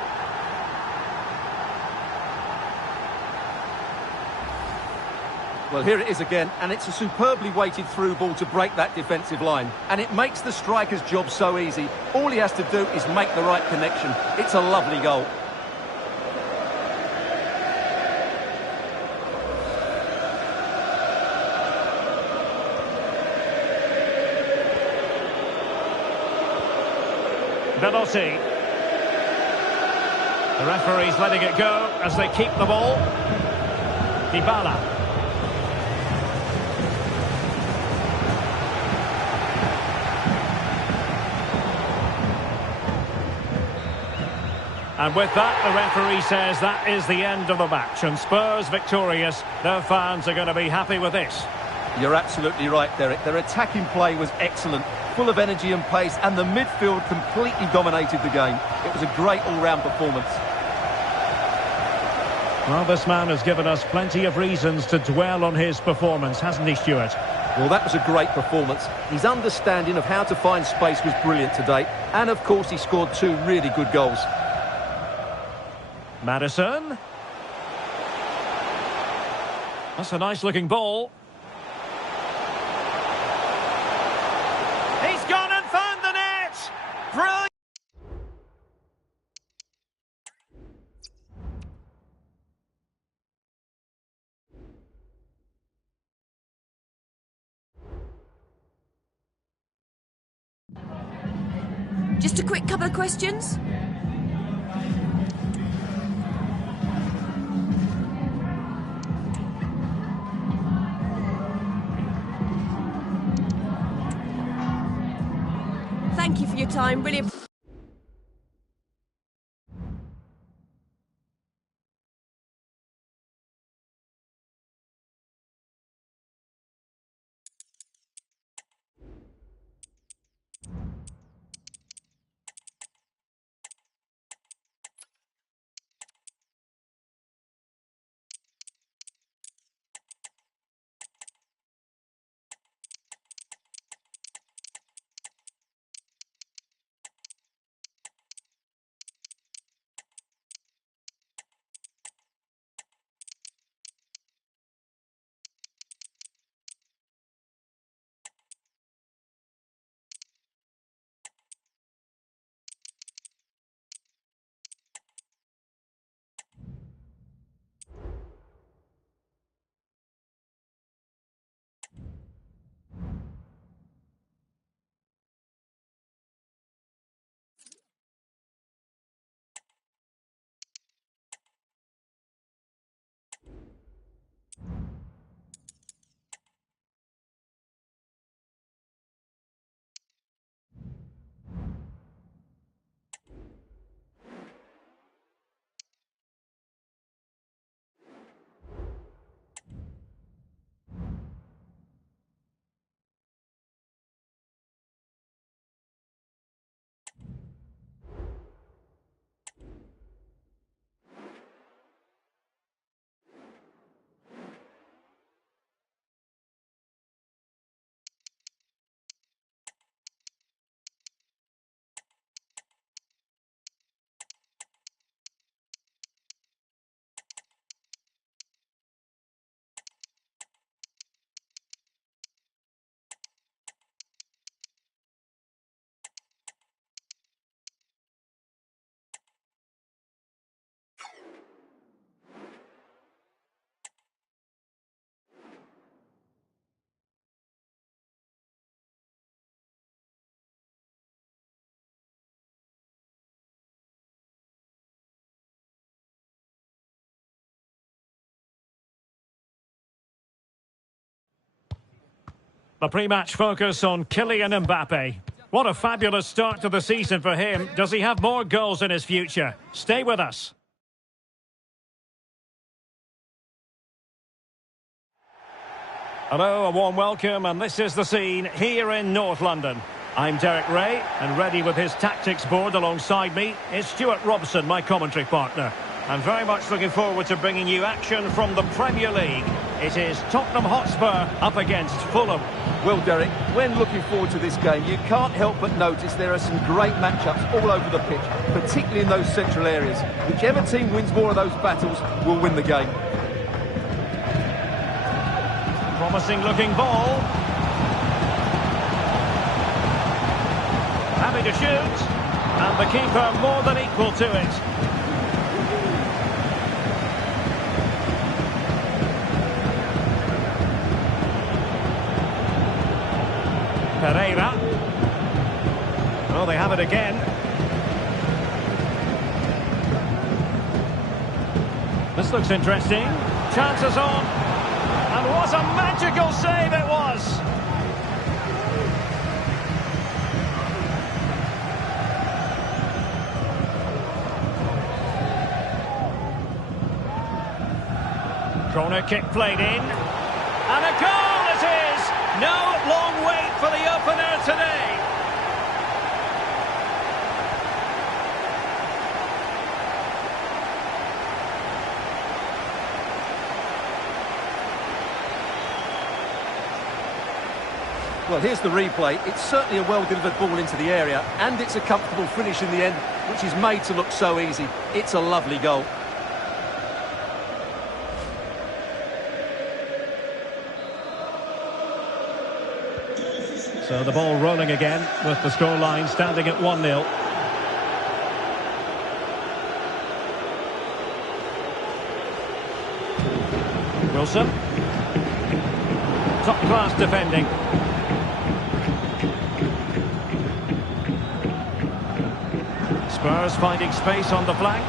Well, here it is again, and it's a superbly weighted through ball to break that defensive line. And it makes the striker's job so easy. All he has to do is make the right connection. It's a lovely goal. Veloci. The referee's letting it go as they keep the ball. Dybala. And with that, the referee says that is the end of the match. And Spurs victorious. Their fans are going to be happy with this. You're absolutely right, Derek. Their attacking play was excellent, full of energy and pace, and the midfield completely dominated the game. It was a great all-round performance. Well, this man has given us plenty of reasons to dwell on his performance, hasn't he, Stuart? Well, that was a great performance. His understanding of how to find space was brilliant today. And, of course, he scored 2 really good goals. Maddison. That's a nice-looking ball. He's gone and found the net! Brilliant! Just a quick couple of questions. Thank you for your time. Really The pre-match focus on Kylian Mbappe. What a fabulous start to the season for him. Does he have more goals in his future? Stay with us. Hello, a warm welcome, and this is the scene here in North London. I'm Derek Ray, and ready with his tactics board alongside me is Stuart Robson, my commentary partner. I'm very much looking forward to bringing you action from the Premier League. It is Tottenham Hotspur up against Fulham. Well, Derek, when looking forward to this game, you can't help but notice there are some great matchups all over the pitch, particularly in those central areas. Whichever team wins more of those battles will win the game. Promising looking ball. Happy to shoot. And the keeper more than equal to it. Pereira. Oh, they have it again. This looks interesting. Chances on. And what a magical save it was! Corner kick played in. And a goal it is! No long wait for the opener today. Well, here's the replay. It's certainly a well-delivered ball into the area, and it's a comfortable finish in the end, which is made to look so easy. It's a lovely goal. So the ball rolling again with the scoreline standing at 1-0. Wilson. Top-class defending. Spurs finding space on the flank.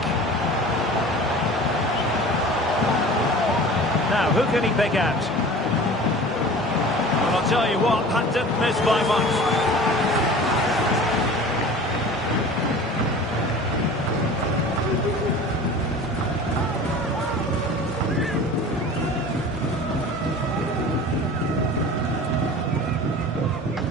Now, who can he pick out? Well, I'll tell you what, that didn't miss by much.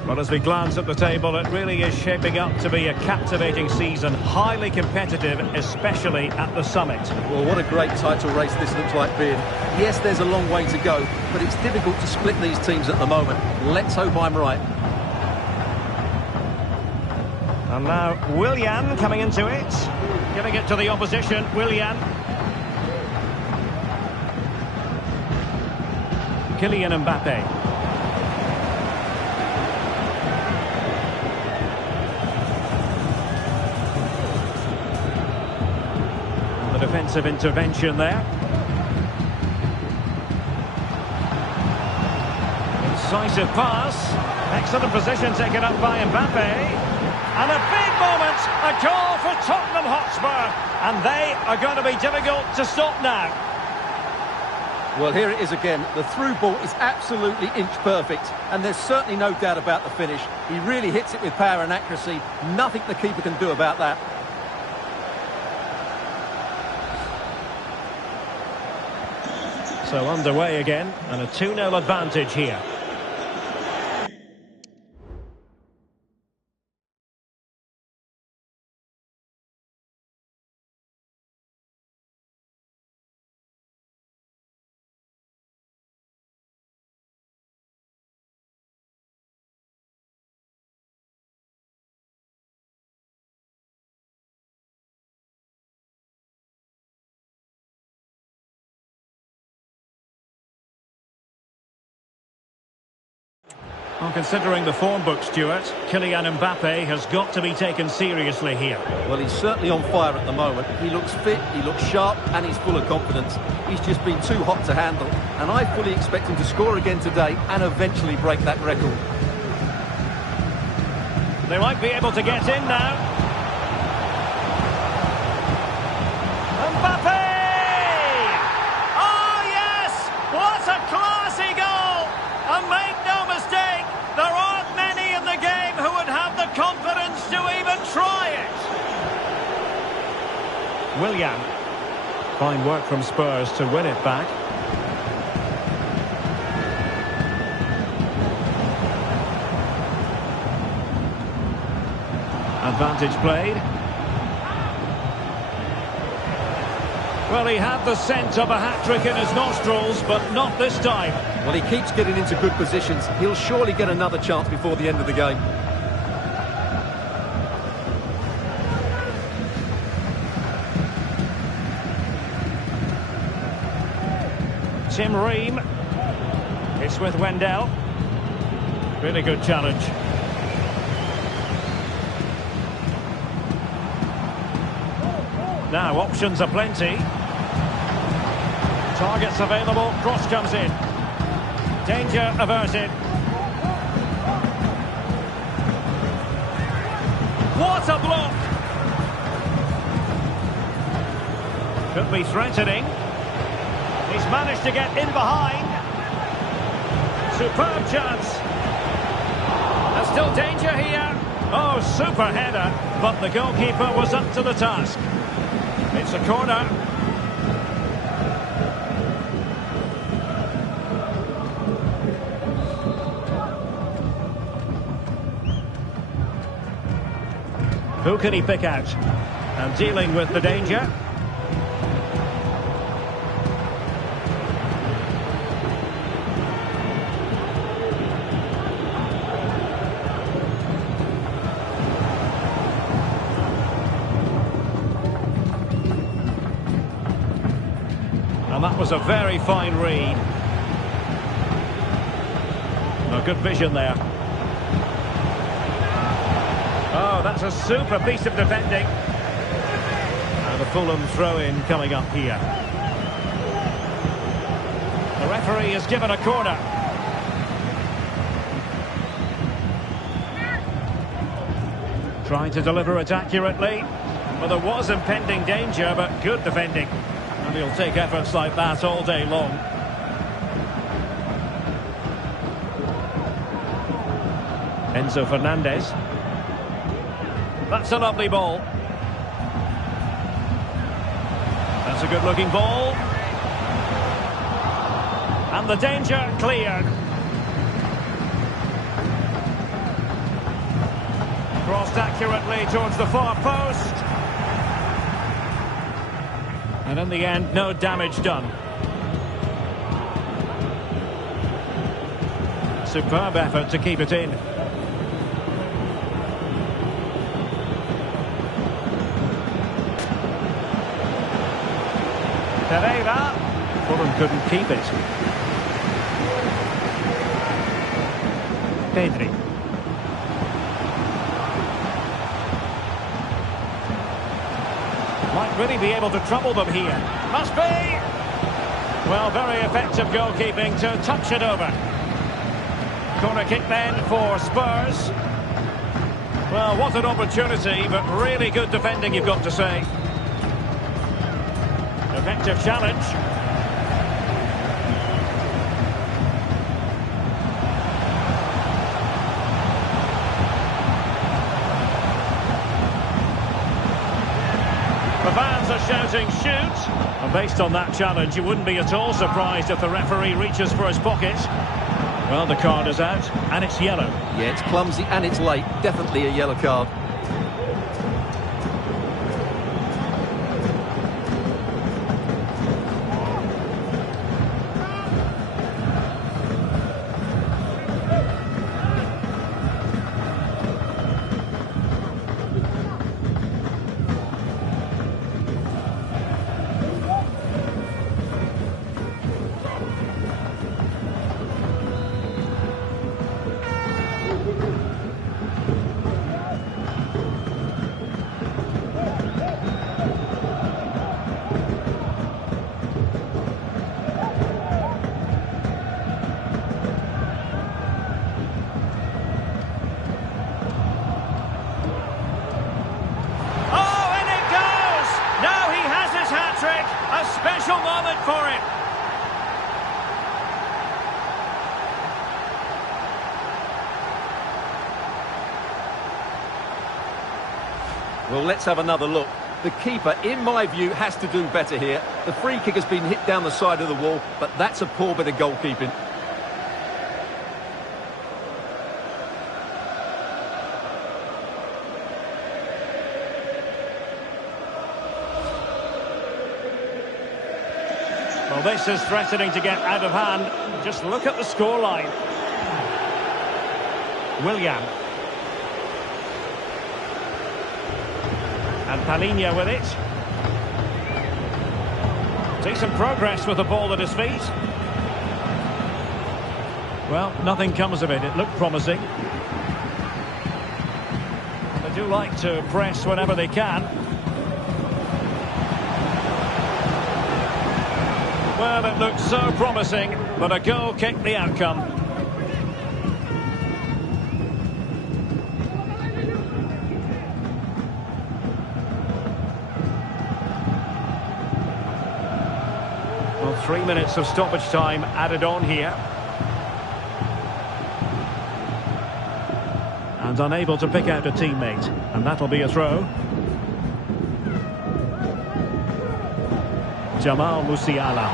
Well, as we glance at the table, it really is shaping up to be a captivating season, highly competitive, especially at the summit. Well, what a great title race this looks like being. Yes, there's a long way to go, but it's difficult to split these teams at the moment. Let's hope I'm right. And now Willian coming into it, giving it to the opposition. Willian. Kylian Mbappe. Defensive intervention there. Incisive pass. Excellent position taken up by Mbappe. And a big moment. A goal for Tottenham Hotspur. And they are going to be difficult to stop now. Well, here it is again. The through ball is absolutely inch perfect. And there's certainly no doubt about the finish. He really hits it with power and accuracy. Nothing the keeper can do about that. So underway again, and a 2-0 advantage here. Well, considering the form book, Stuart, Kylian Mbappe has got to be taken seriously here. Well, he's certainly on fire at the moment. He looks fit, he looks sharp, and he's full of confidence. He's just been too hot to handle, and I fully expect him to score again today and eventually break that record. They might be able to get in now. Mbappe! Oh, yes! What a classy goal! And make no mistake, Willian. Fine work from Spurs to win it back. Advantage played. Well, he had the scent of a hat-trick in his nostrils, but not this time. Well, he keeps getting into good positions. He'll surely get another chance before the end of the game. Tim Ream. It's with Wendell. Really good challenge. Now, options are plenty. Targets available, cross comes in. Danger averted. What a block! Could be threatening. He's managed to get in behind. Superb chance. There's still danger here. Oh, super header, but the goalkeeper was up to the task. It's a corner. Who can he pick out? And dealing with the danger. And that was a very fine read. Oh, good vision there. Oh, that's a super piece of defending. And the Fulham throw-in coming up here. The referee has given a corner. Trying to deliver it accurately. Well, there was impending danger, but good defending. And he'll take efforts like that all day long. Enzo Fernandez. That's a lovely ball. That's a good-looking ball. And the danger cleared. Crossed accurately towards the far post. And in the end, no damage done. Superb effort to keep it in. Pereira. Fulham couldn't keep it. Pedri. Might really be able to trouble them here. Must be! Well, very effective goalkeeping to touch it over. Corner kick then for Spurs. Well, what an opportunity, but really good defending, you've got to say. Effective challenge. The fans are shouting shoot. And based on that challenge, you wouldn't be at all surprised if the referee reaches for his pocket. Well, the card is out, and it's yellow. Yeah, it's clumsy and it's late. Definitely a yellow card. A special moment for him. Well, let's have another look. The keeper, in my view, has to do better here. The free kick has been hit down the side of the wall, but that's a poor bit of goalkeeping. Well, this is threatening to get out of hand. Just look at the scoreline. William. And Palinha with it. Decent progress with the ball at his feet. Well, nothing comes of it. It looked promising. They do like to press whenever they can. Well, it looked so promising, but a goal kicked the outcome. Well, 3 minutes of stoppage time added on here. And unable to pick out a teammate. And that'll be a throw. Jamal Musiala.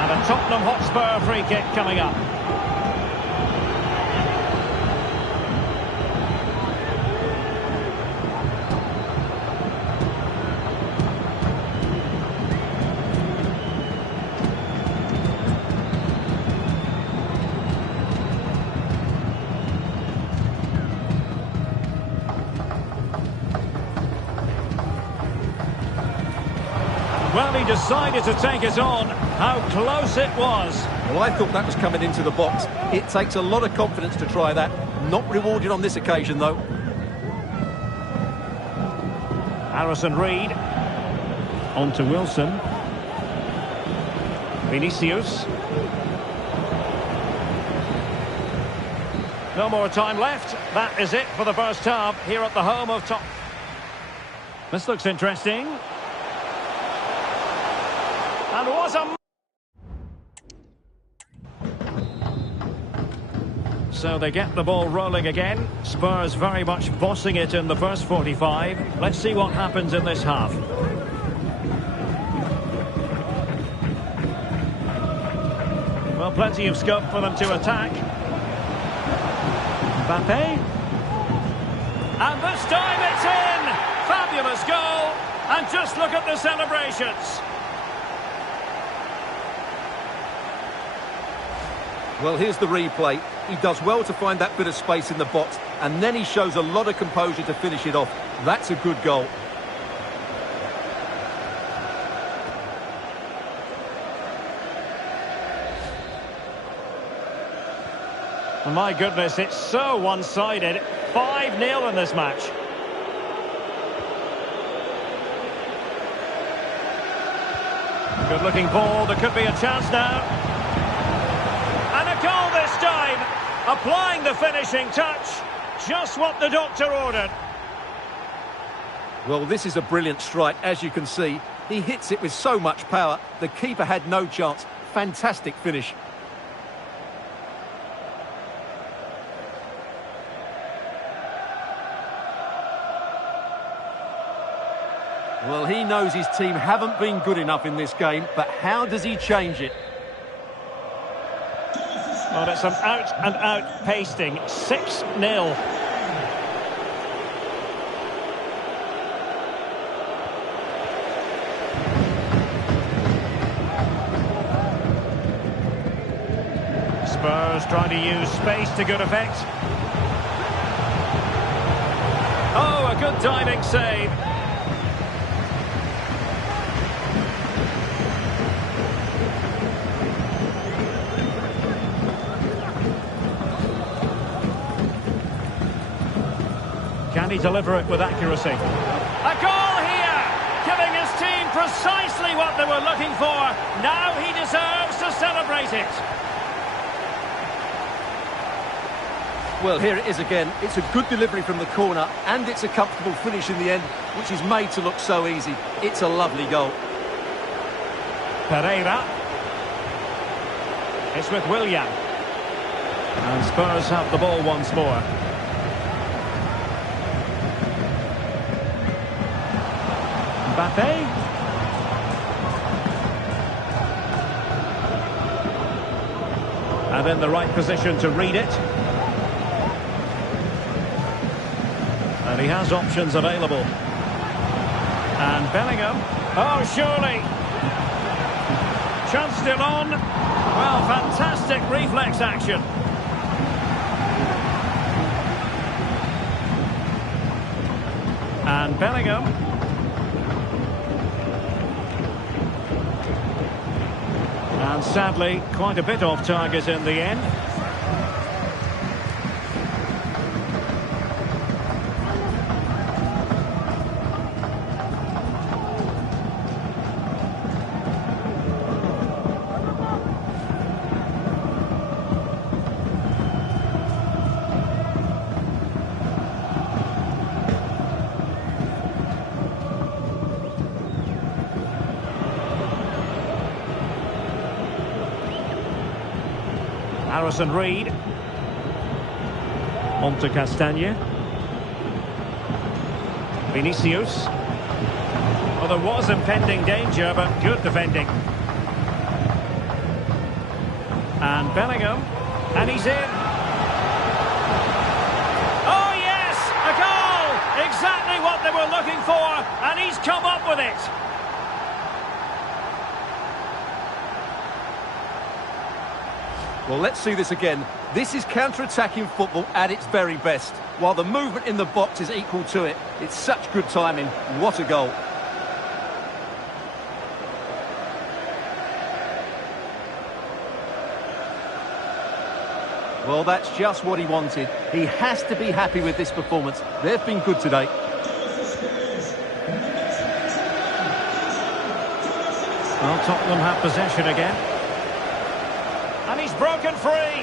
And a Tottenham Hotspur free kick coming up. Well, he decided to take it on. How close it was. Well, I thought that was coming into the box. It takes a lot of confidence to try that. Not rewarded on this occasion, though. Harrison Reed. On to Wilson. Vinicius. No more time left. That is it for the first half here at the home of Top. This looks interesting. And what a... So they get the ball rolling again. Spurs very much bossing it in the first 45. Let's see what happens in this half. Well, plenty of scope for them to attack. Mbappe. And this time it's in! Fabulous goal! And just look at the celebrations. Well, here's the replay. He does well to find that bit of space in the box, and then he shows a lot of composure to finish it off. That's a good goal. Oh my goodness, it's so one-sided. 5-0 in this match. Good-looking ball. There could be a chance now. And a goal this time, applying the finishing touch, just what the doctor ordered. Well, this is a brilliant strike, as you can see. He hits it with so much power, the keeper had no chance. Fantastic finish. Well, he knows his team haven't been good enough in this game, but how does he change it? Well, it's an out-and-out pasting. 6-0. Spurs trying to use space to good effect. Oh, a good diving save. Can he deliver it with accuracy? A goal here! Giving his team precisely what they were looking for. Now he deserves to celebrate it. Well, here it is again. It's a good delivery from the corner, and it's a comfortable finish in the end, which is made to look so easy. It's a lovely goal. Pereira. It's with William. And Spurs have the ball once more. Mbappe. And in the right position to read it. And he has options available. And Bellingham. Oh, surely. Chance still on. Well, fantastic reflex action. And Bellingham. And sadly, quite a bit off target in the end. Harrison Reed. On to Castagne. Vinicius. Well, there was impending danger, but good defending. And Bellingham. And he's in. Oh, yes! A goal! Exactly what they were looking for, and he's come up with it. Well, let's see this again. This is counter-attacking football at its very best, while the movement in the box is equal to it. It's such good timing. What a goal. Well, that's just what he wanted. He has to be happy with this performance. They've been good today. Well, Tottenham have possession again. And he's broken free.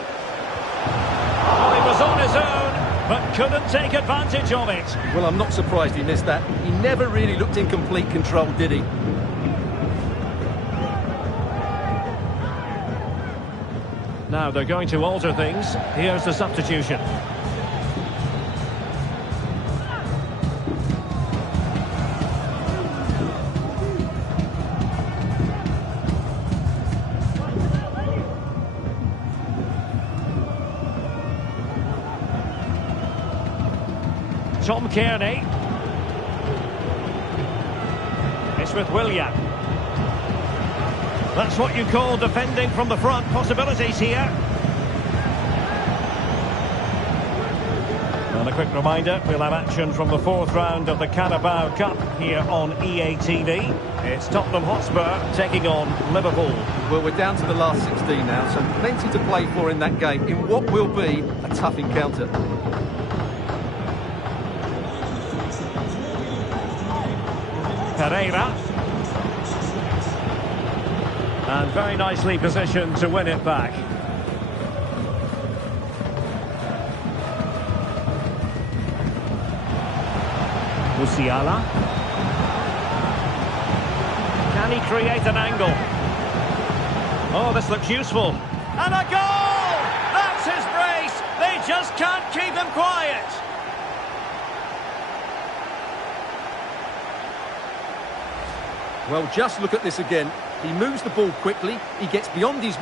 Well, he was on his own, but couldn't take advantage of it. Well, I'm not surprised he missed that. He never really looked in complete control, did he? Now they're going to alter things. Here's the substitution. Tom Kearney. It's with Willian. That's what you call defending from the front. Possibilities here. And a quick reminder, we'll have action from the fourth round of the Carabao Cup here on EA TV. It's Tottenham Hotspur taking on Liverpool. Well, we're down to the last 16 now, so plenty to play for in that game, in what will be a tough encounter. Pereira. And very nicely positioned to win it back. Musiala. Can he create an angle? Oh, this looks useful. And a goal! That's his brace! They just can't keep him quiet! Well, just look at this again. He moves the ball quickly, he gets beyond his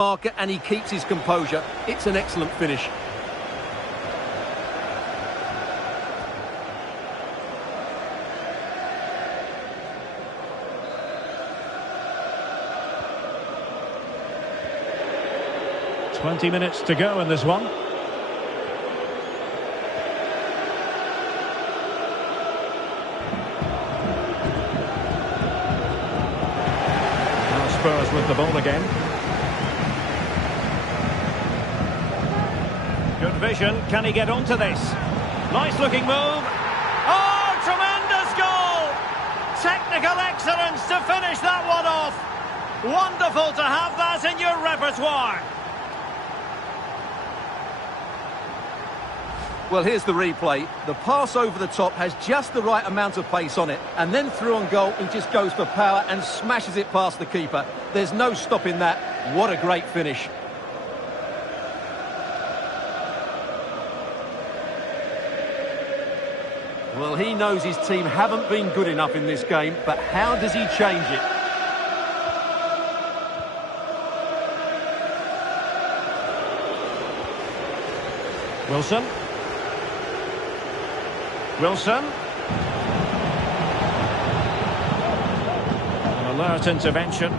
marker and he keeps his composure. It's an excellent finish. "20 minutes to go in this one. Now Spurs with the ball again. Good vision. Can he get onto this? Nice looking move. Oh, tremendous goal! Technical excellence to finish that one off. Wonderful to have that in your repertoire. Well, here's the replay. The pass over the top has just the right amount of pace on it. And then through on goal, he just goes for power and smashes it past the keeper. There's no stopping that. What a great finish. Well, he knows his team haven't been good enough in this game, but how does he change it? Wilson. Wilson. An alert intervention.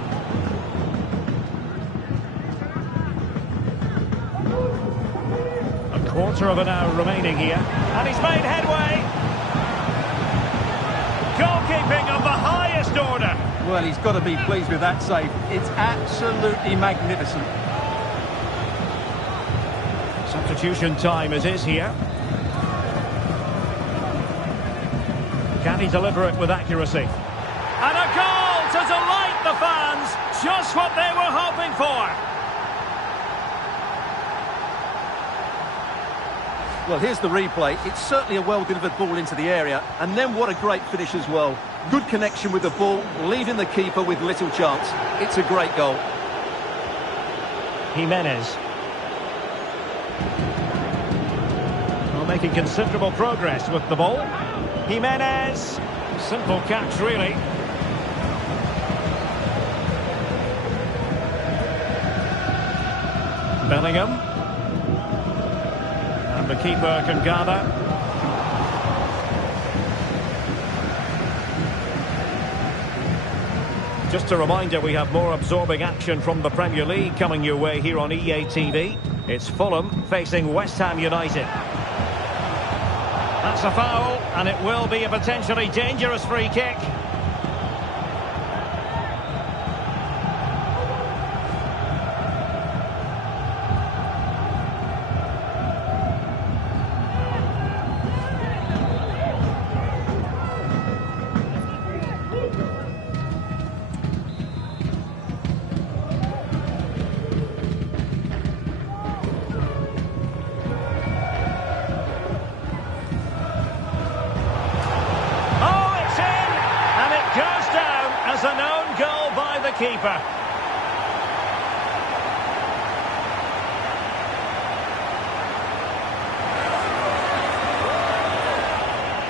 A quarter of an hour remaining here. And he's made headway. Goalkeeping of the highest order. Well, he's got to be pleased with that save. It's absolutely magnificent. Substitution time it is here. Can he deliver it with accuracy? And a goal to delight the fans. Just what they were hoping for. Well, here's the replay. It's certainly a well-delivered ball into the area. And then what a great finish as well. Good connection with the ball, leaving the keeper with little chance. It's a great goal. Jimenez. Well, making considerable progress with the ball. Jimenez. Simple catch, really. Bellingham. And the keeper can gather. Just a reminder, we have more absorbing action from the Premier League coming your way here on EA TV. It's Fulham facing West Ham United. That's a foul, and it will be a potentially dangerous free kick. An own goal by the keeper.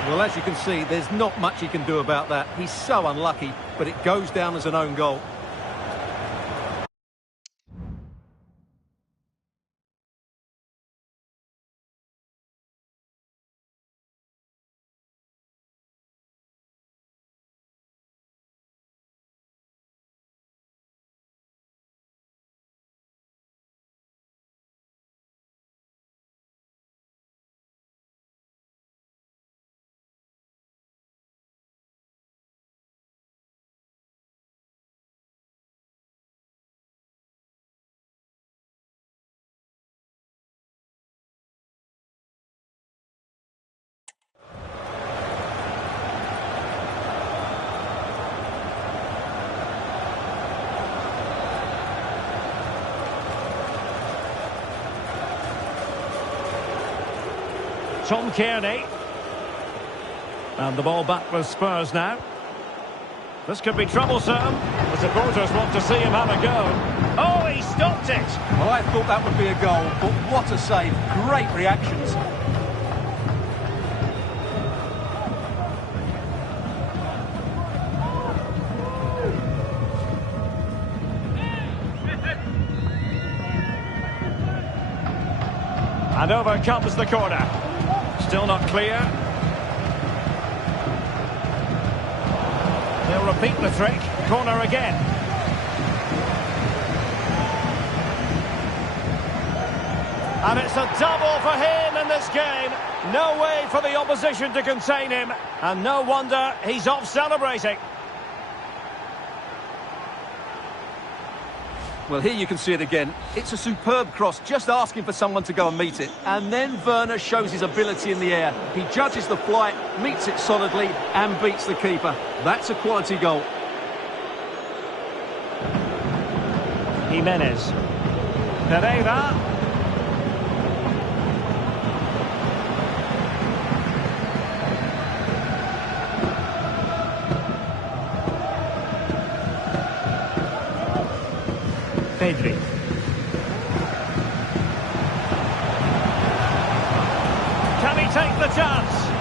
Well, as you can see, there's not much he can do about that. He's so unlucky, but it goes down as an own goal. Tom Kearney. And the ball back with Spurs now. This could be troublesome. The supporters want to see him have a go. Oh, he stopped it. Well, I thought that would be a goal, but what a save. Great reactions. And over comes the corner. Still not clear. They'll repeat the trick. Corner again. And it's a double for him in this game. No way for the opposition to contain him. And no wonder he's off celebrating. Well, here you can see it again. It's a superb cross, just asking for someone to go and meet it. And then Werner shows his ability in the air. He judges the flight, meets it solidly, and beats the keeper. That's a quality goal. Jimenez. Pereira. Pedri. Can he take the chance?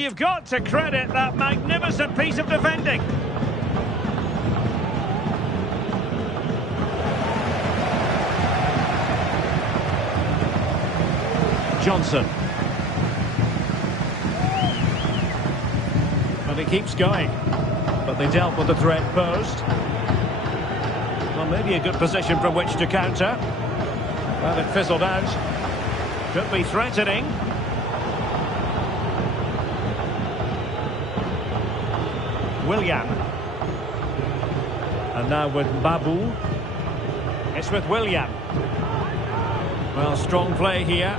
You've got to credit that magnificent piece of defending. Johnson. And he keeps going. But they dealt with the threat posed. Well, maybe a good position from which to counter. Well, it fizzled out. Could be threatening. William. And now with Babu. It's with William. Well, strong play here.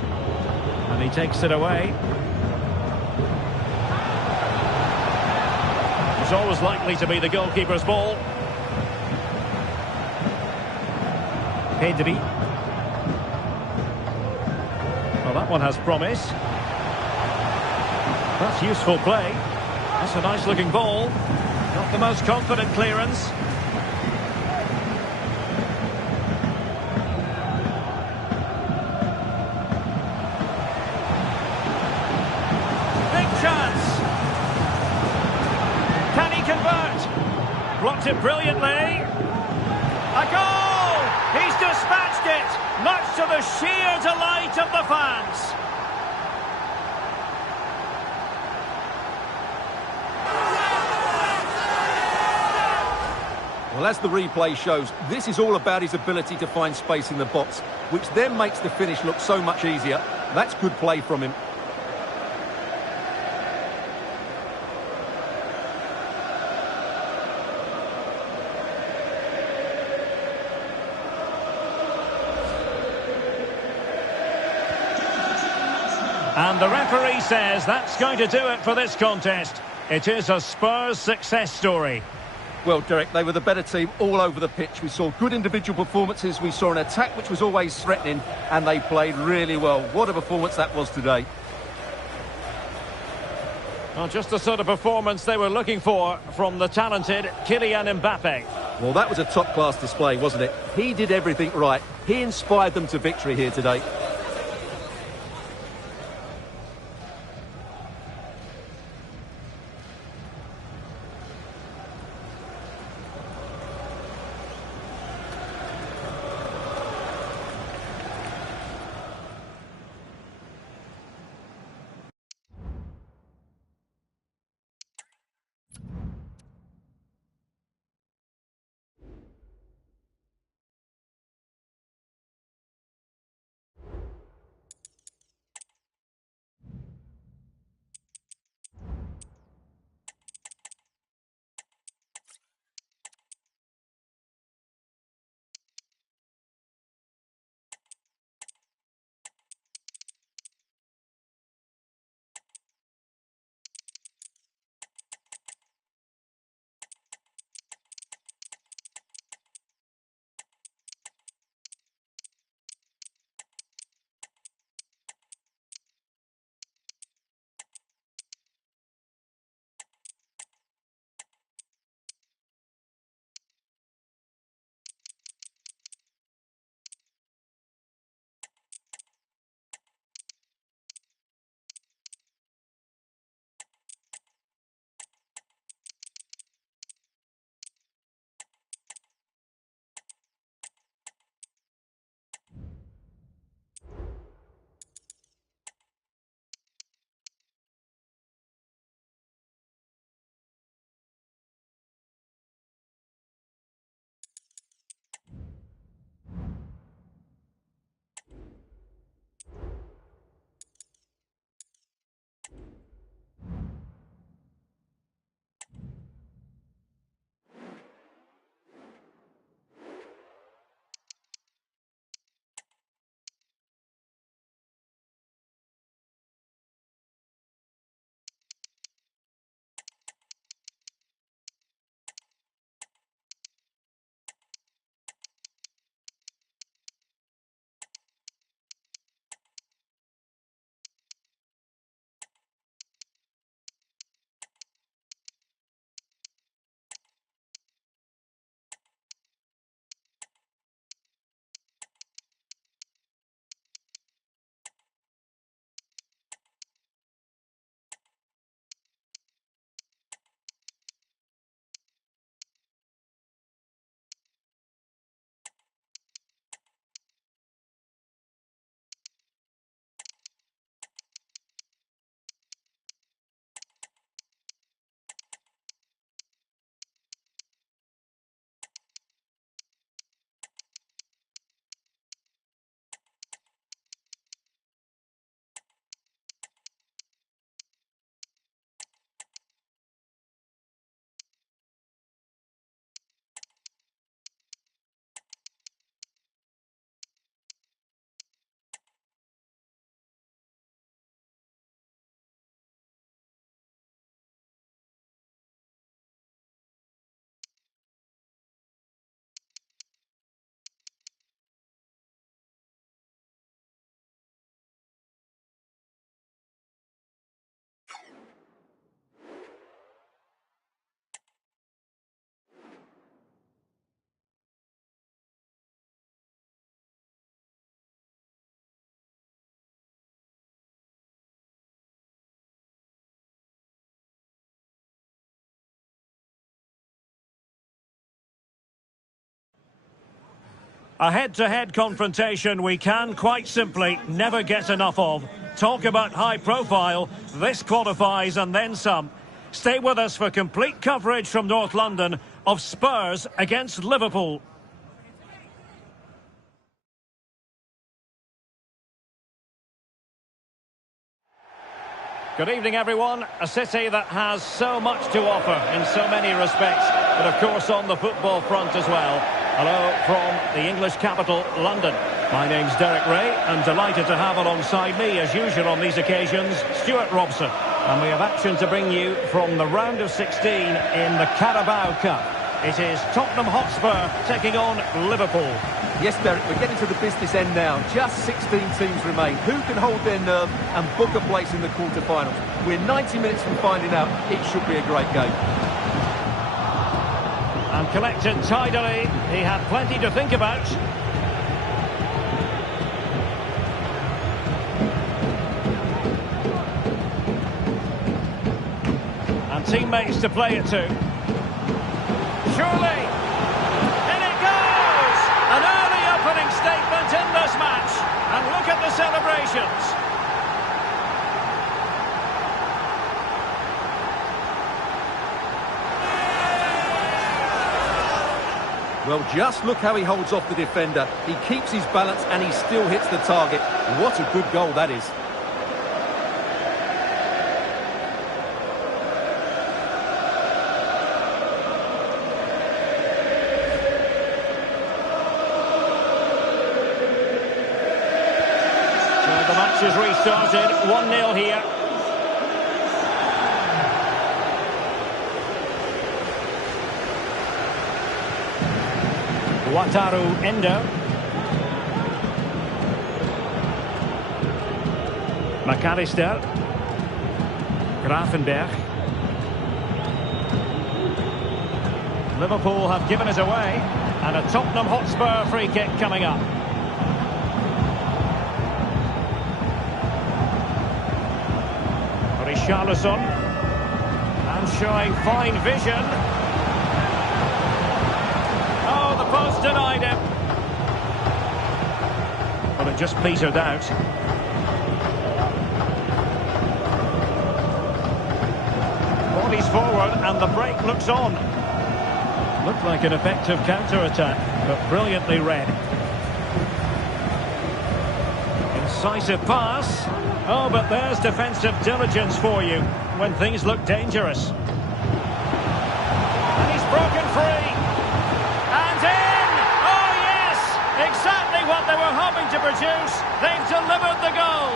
And he takes it away. It's always likely to be the goalkeeper's ball. Pedri. Well, that one has promise. That's useful play. That's a nice looking ball. Not the most confident clearance. Big chance. Can he convert? Blocked it brilliantly. A goal! He's dispatched it, much to the sheer delight of the fans. Well, as the replay shows, this is all about his ability to find space in the box, which then makes the finish look so much easier. That's good play from him. And the referee says that's going to do it for this contest. It is a Spurs success story. Well, Derek, they were the better team all over the pitch. We saw good individual performances. We saw an attack which was always threatening, and they played really well. What a performance that was today. Well, just the sort of performance they were looking for from the talented Kylian Mbappe. Well, that was a top-class display, wasn't it? He did everything right. He inspired them to victory here today. A head-to-head confrontation we can, quite simply, never get enough of. Talk about high profile, this qualifies and then some. Stay with us for complete coverage from North London of Spurs against Liverpool. Good evening, everyone. A city that has so much to offer in so many respects, but of course on the football front as well. Hello from the English capital, London. My name's Derek Ray, and delighted to have alongside me, as usual on these occasions, Stuart Robson. And we have action to bring you from the round of 16 in the Carabao Cup. It is Tottenham Hotspur taking on Liverpool. Yes, Derek, we're getting to the business end now. Just 16 teams remain. Who can hold their nerve and book a place in the quarter-finals? We're 90 minutes from finding out. It should be a great game. And collected tidily. He had plenty to think about. And teammates to play it to. Surely! In it goes! An early opening statement in this match. And look at the celebrations. Well, just look how he holds off the defender. He keeps his balance and he still hits the target. What a good goal that is. So the match is restarted. 1-0 here. Wataru Endo. McAllister. Grafenberg. Liverpool have given it away. And a Tottenham Hotspur free kick coming up. Richarlison. And showing fine vision. Post denied him. But it just petered out. Bodies forward and the break looks on. Looked like an effective counter-attack, but brilliantly read. Incisive pass. Oh, but there's defensive diligence for you when things look dangerous. And he's broken free. Exactly what they were hoping to produce. They've delivered the goal.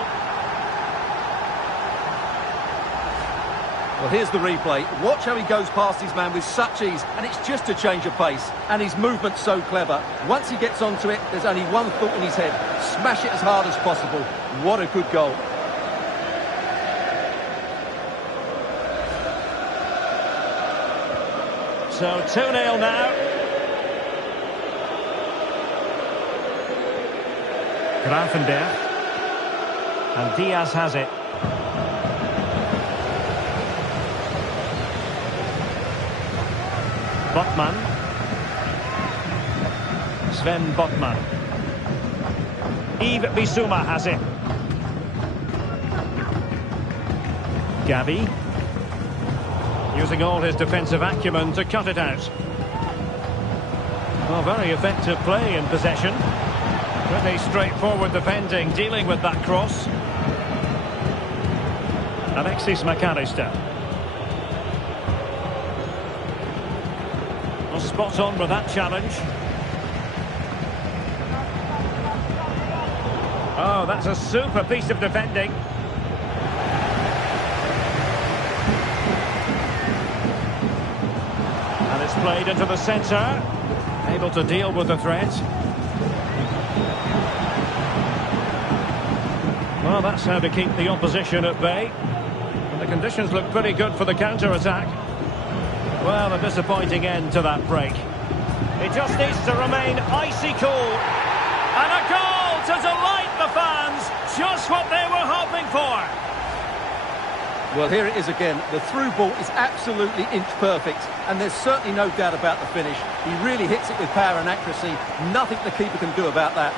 Well, here's the replay. Watch how he goes past his man with such ease, and it's just a change of pace. And his movement's so clever. Once he gets onto it, there's only one thought in his head. Smash it as hard as possible. What a good goal. So 2-0 now. Grafenberg. And Diaz has it. Botman. Sven Botman. Yves Bissouma has it. Gavi. Using all his defensive acumen to cut it out. Well, very effective play in possession. Pretty straightforward defending, dealing with that cross. Alexis McAllister. Well, spot on with that challenge. Oh, that's a super piece of defending. And it's played into the centre. Able to deal with the threat. Well, that's how to keep the opposition at bay. And the conditions look pretty good for the counter-attack. Well, a disappointing end to that break. It just needs to remain icy cool. And a goal to delight the fans. Just what they were hoping for. Well, here it is again. The through ball is absolutely inch perfect, and there's certainly no doubt about the finish. He really hits it with power and accuracy. Nothing the keeper can do about that.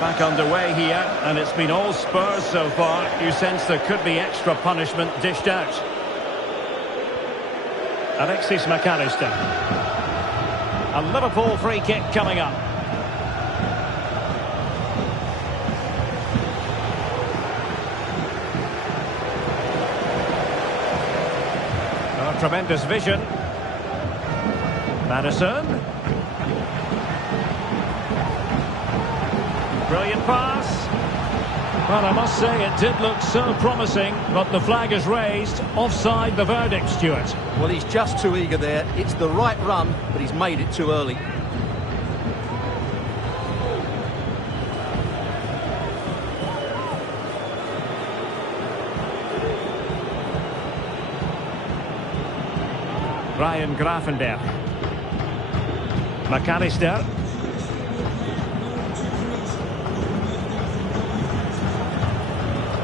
Back underway here, and it's been all Spurs so far. You sense there could be extra punishment dished out. Alexis McAllister. A Liverpool free kick coming up. Oh, tremendous vision. Madison. Brilliant pass. Well, I must say it did look so promising, but the flag is raised. Offside the verdict, Stuart. Well, he's just too eager there. It's the right run, but he's made it too early. Ryan Gravenberch. McAllister.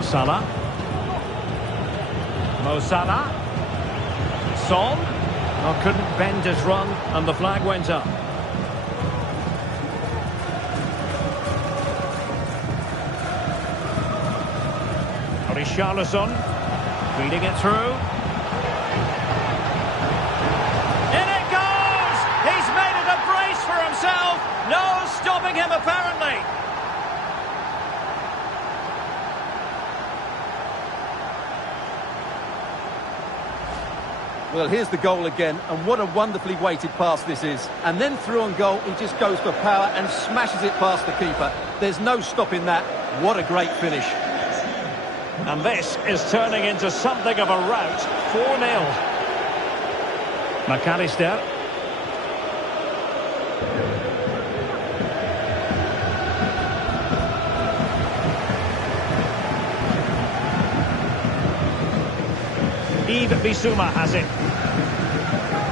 Salah. Mo Salah. Son. Oh, couldn't bend his run, and the flag went up. Richarlison. Feeding it through. In it goes! He's made it a brace for himself. No stopping him, apparently. Well, here's the goal again, and what a wonderfully weighted pass this is. And then through on goal, he just goes for power and smashes it past the keeper. There's no stopping that. What a great finish. And this is turning into something of a rout. 4-0. McAllister. Yves Bissouma has it.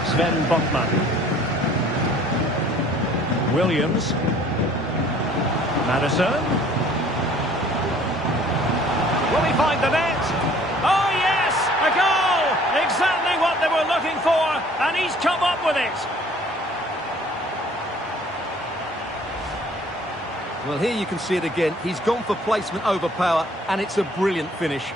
Sven Botman. Williams. Madison. Will he find the net? Oh yes! A goal! Exactly what they were looking for, and he's come up with it. Well, here you can see it again. He's gone for placement over power, and it's a brilliant finish.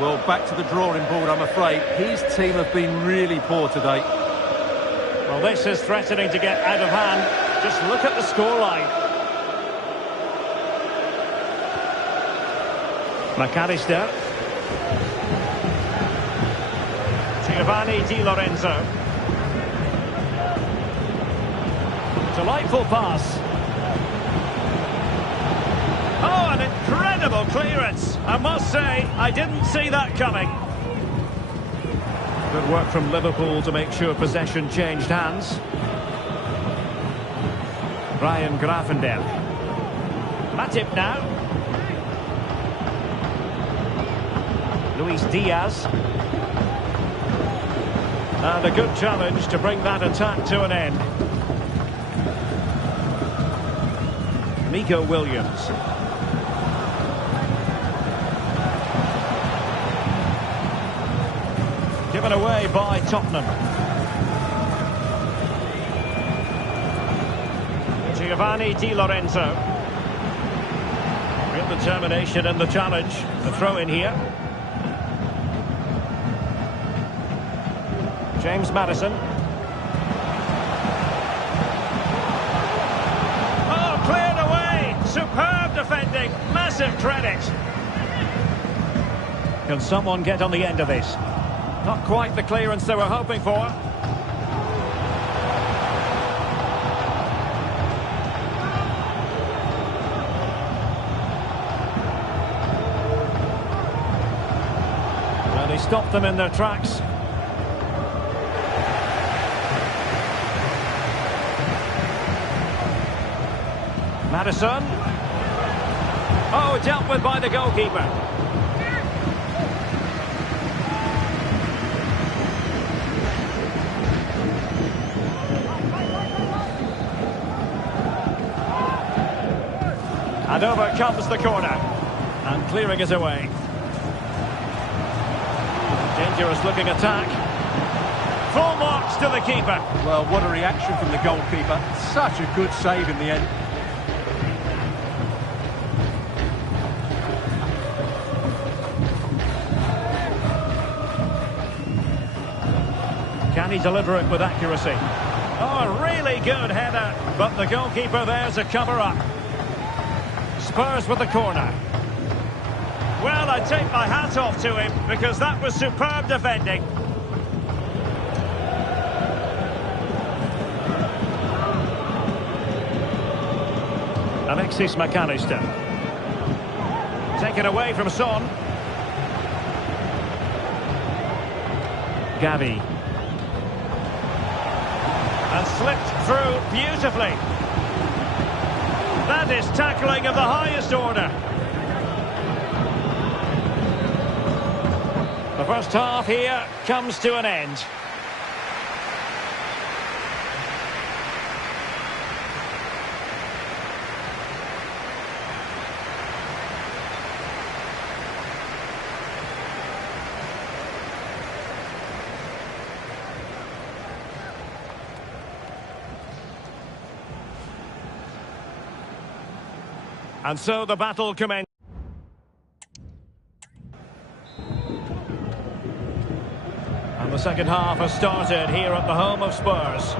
Well, back to the drawing board, I'm afraid. His team have been really poor today. Well, this is threatening to get out of hand. Just look at the scoreline. McAllister. Giovanni Di Lorenzo. Delightful pass. Oh, an incredible clearance. I must say, I didn't see that coming. Good work from Liverpool to make sure possession changed hands. Ryan Gravenberch. Matip now. Luis Diaz. And a good challenge to bring that attack to an end. Nico Williams. Given away by Tottenham. Giovanni Di Lorenzo. Real determination in the challenge. The throw in here. James Madison. Oh, cleared away. Superb defending. Massive credit. Can someone get on the end of this? Not quite the clearance they were hoping for. Well, he stopped them in their tracks. Madison. Oh, dealt with by the goalkeeper. And over comes the corner. And clearing it away. Dangerous looking attack. Full marks to the keeper. Well, what a reaction from the goalkeeper. Such a good save in the end. Can he deliver it with accuracy? Oh, a really good header. But the goalkeeper there's a cover-up. Spurs with the corner. Well, I take my hat off to him because that was superb defending. Alexis McAllister. Taken away from Son. Gavi. And slipped through beautifully. That is tackling of the highest order. The first half here comes to an end. And so the battle commences. And the second half has started here at the home of Spurs.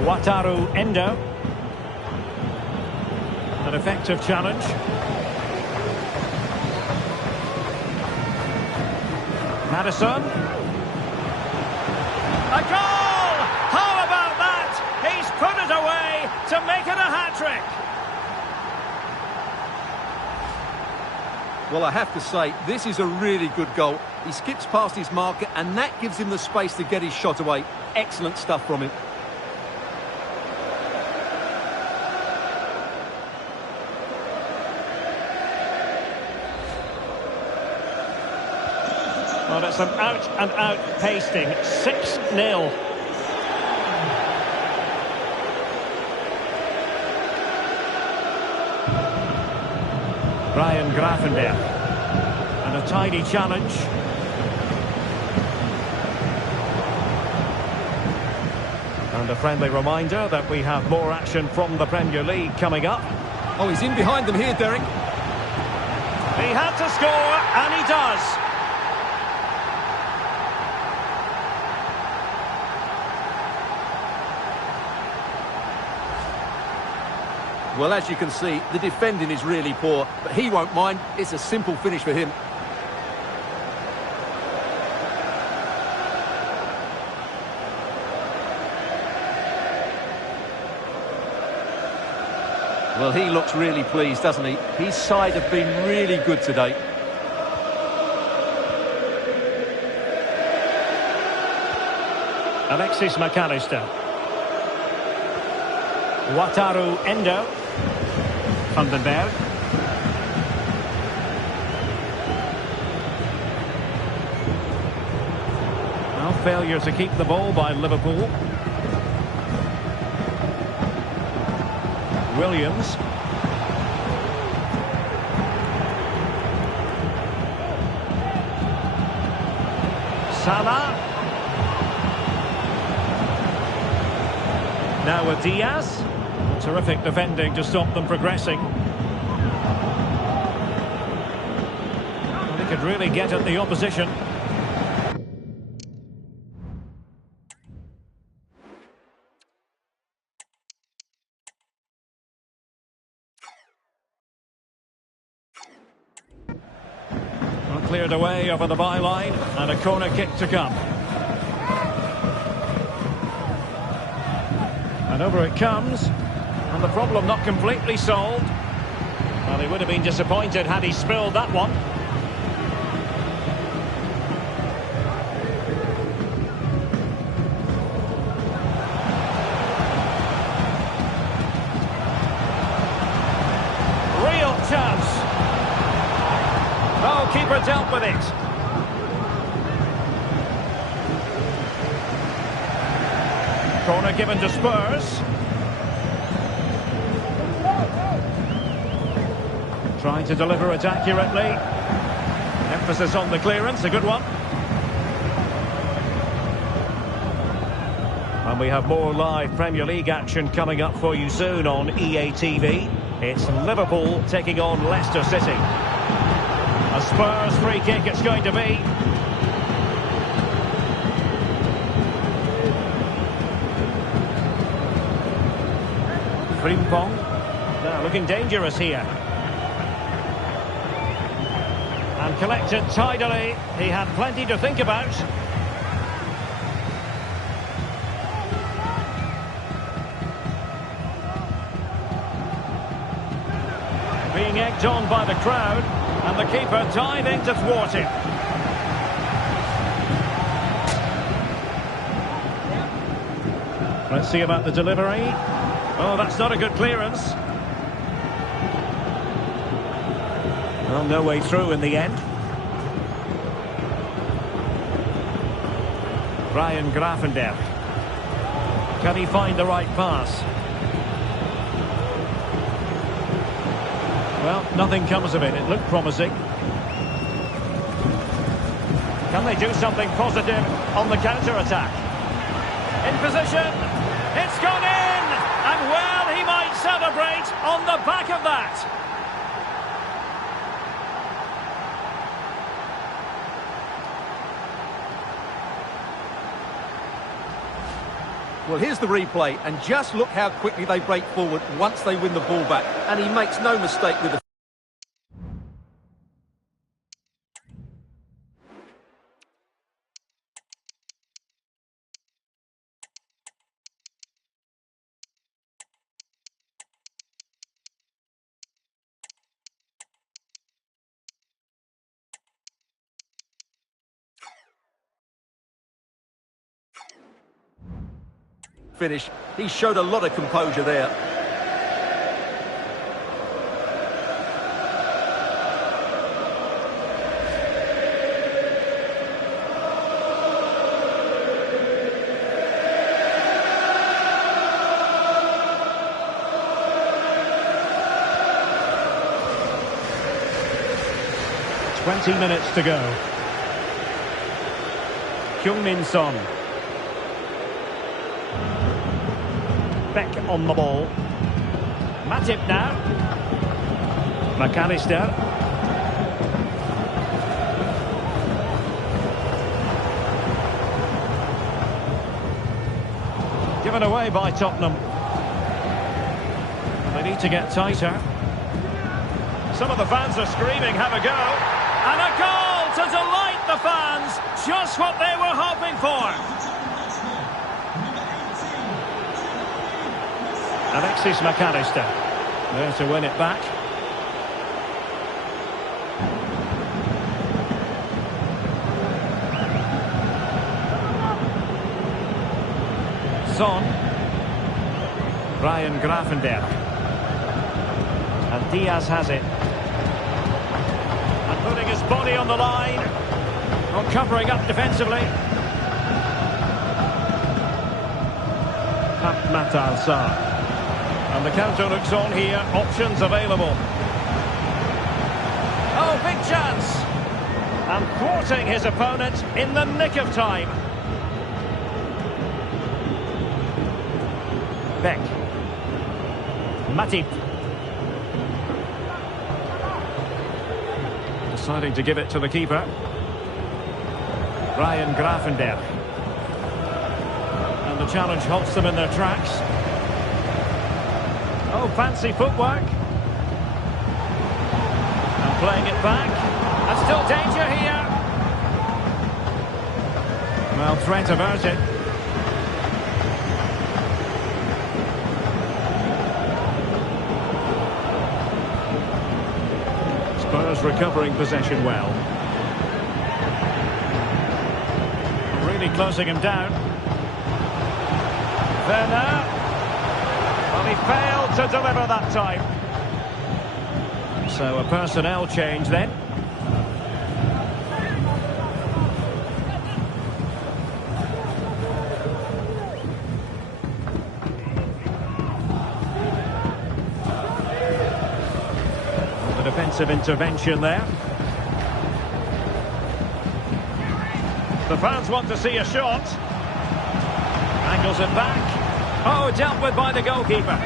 Wataru Endo. An effective challenge. Madison. A goal! How about that? He's put it away to make it a hat-trick. Well, I have to say, this is a really good goal. He skips past his marker, and that gives him the space to get his shot away. Excellent stuff from him. Well, it's an out-and-out pasting. 6-0. Brian Grafenberg. And a tidy challenge. And a friendly reminder that we have more action from the Premier League coming up. Oh, he's in behind them here, Derek. He had to score, and he does. Well, as you can see, the defending is really poor, but he won't mind. It's a simple finish for him. Well, he looks really pleased, doesn't he? His side have been really good today. Alexis McAllister. Wataru Endo. Vandenberg. Well, failure to keep the ball by Liverpool. Williams. Salah. Now with Diaz. Terrific defending to stop them progressing. Well, he could really get at the opposition. Well, cleared away over the byline and a corner kick to come. And over it comes. And the problem not completely solved. Well, he would have been disappointed had he spilled that one. Real chance. Oh, keeper dealt with it. Corner given to Spurs. Trying to deliver it accurately. Emphasis on the clearance, a good one. And we have more live Premier League action coming up for you soon on EA TV. It's Liverpool taking on Leicester City. A Spurs free kick it's going to be. Frimpong. Now looking dangerous here. And collected tidily. He had plenty to think about. Being egged on by the crowd. And the keeper diving to thwart it. Let's see about the delivery. Oh, that's not a good clearance. Well, no way through in the end. Ryan Gravenberch. Can he find the right pass? Well, nothing comes of it. It looked promising. Can they do something positive on the counter-attack? In position. It's gone in! And well, he might celebrate on the back of that. Well, here's the replay, and just look how quickly they break forward once they win the ball back. And he makes no mistake with the... finish. He showed a lot of composure there. Minutes to go. Heung-min Son. Beck on the ball. Matip now. McAllister. Given away by Tottenham. They need to get tighter. Some of the fans are screaming, have a go. And a goal to delight the fans. Just what they were hoping for. Alexis McAllister. There to win it back. Son. Ryan Gravenberch. And Diaz has it. And putting his body on the line. Not covering up defensively. Matt Al-Sar. And the counter looks on here. Options available. Oh, big chance. And thwarting his opponent in the nick of time. Beck. Matip. Deciding to give it to the keeper. Ryan Gravenberch. And the challenge halts them in their tracks. Oh, fancy footwork. And playing it back. And still danger here. Well, threat averted. was recovering possession well. Really closing him down. Werner. Well, he failed to deliver that time. So a personnel change then. The defensive intervention there. The fans want to see a shot. Angles it back. Oh, dealt with by the goalkeeper.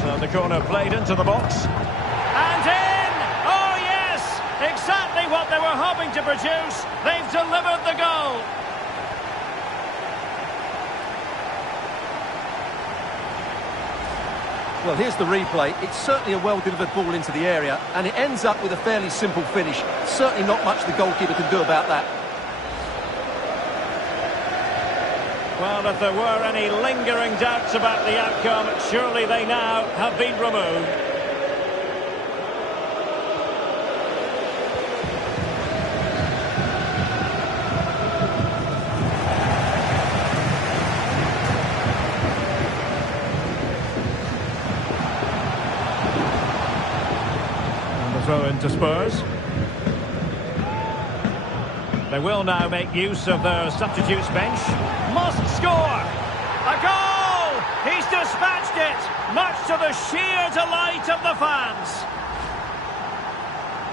So the corner played into the box. And in! Oh, yes! Exactly what they were hoping to produce. They've delivered the goal. Well, here's the replay. It's certainly a well-delivered ball into the area, and it ends up with a fairly simple finish. Certainly not much the goalkeeper can do about that. Well, if there were any lingering doubts about the outcome, surely they now have been removed. And the throw into Spurs. They will now make use of their substitutes bench. Must score! A goal! He's dispatched it, much to the sheer delight of the fans.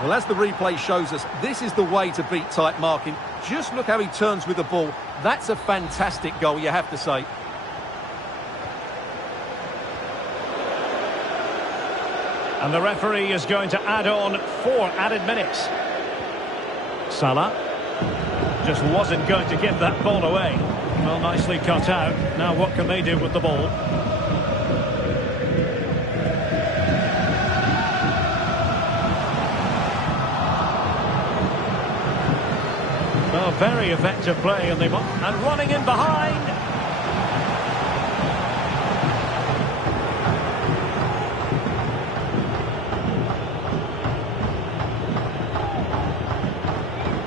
Well, as the replay shows us, this is the way to beat tight marking. Just look how he turns with the ball. That's a fantastic goal, you have to say. And the referee is going to add on 4 added minutes. Salah just wasn't going to give that ball away. Well, nicely cut out. Now what can they do with the ball? Well, very effective play, and running in behind.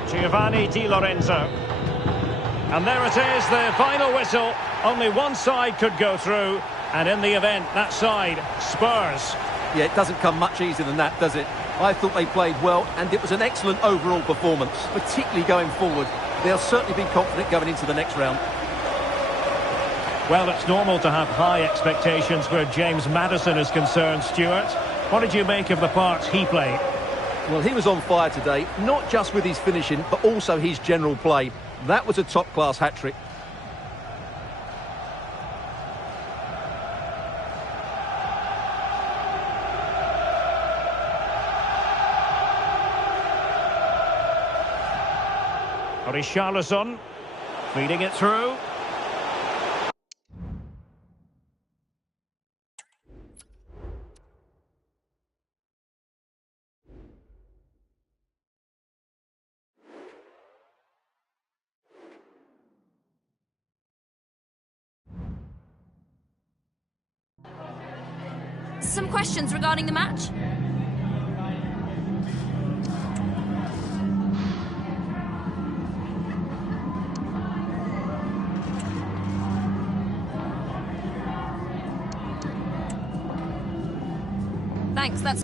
Giovanni Di Lorenzo. And there it is, the final whistle. Only one side could go through, and in the event, that side, Spurs. Yeah, it doesn't come much easier than that, does it? I thought they played well, and it was an excellent overall performance, particularly going forward. They'll certainly be confident going into the next round. Well, it's normal to have high expectations where James Maddison is concerned, Stuart. What did you make of the part he played? Well, he was on fire today, not just with his finishing, but also his general play. That was a top-class hat-trick. Richarlison feeding it through. Some questions regarding the match? Thanks, that's...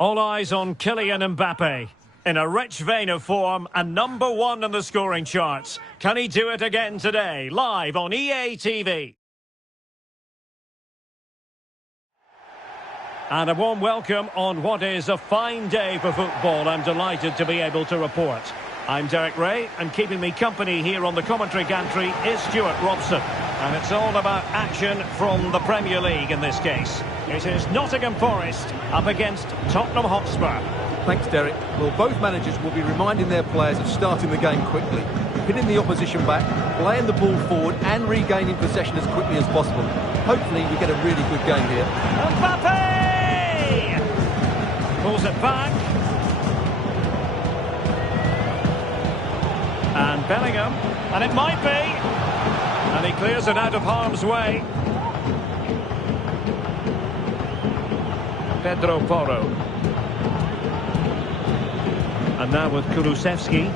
All eyes on Kylian Mbappe. In a rich vein of form and #1 in the scoring charts. Can he do it again today? Live on EA TV. And a warm welcome on what is a fine day for football. I'm delighted to be able to report. I'm Derek Ray, and keeping me company here on the commentary gantry is Stuart Robson. And it's all about action from the Premier League in this case. It is Nottingham Forest up against Tottenham Hotspur. Thanks, Derek. Well, both managers will be reminding their players of starting the game quickly, hitting the opposition back, playing the ball forward and regaining possession as quickly as possible. Hopefully we get a really good game here. Mbappe! Pulls it back. And Bellingham. And it might be. And he clears it out of harm's way. Pedro Porro. And now with Kulusevski.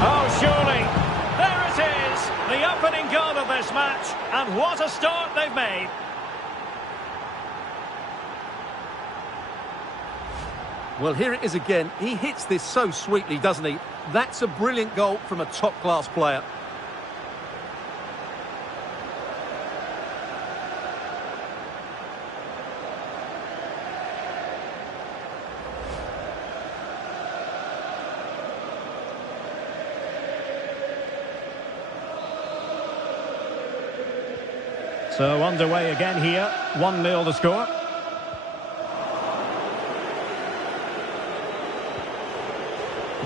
Oh, surely. There it is. The opening goal of this match. And what a start they've made. Well, here it is again. He hits this so sweetly, doesn't he? That's a brilliant goal from a top-class player. So underway again here. 1-0 the score.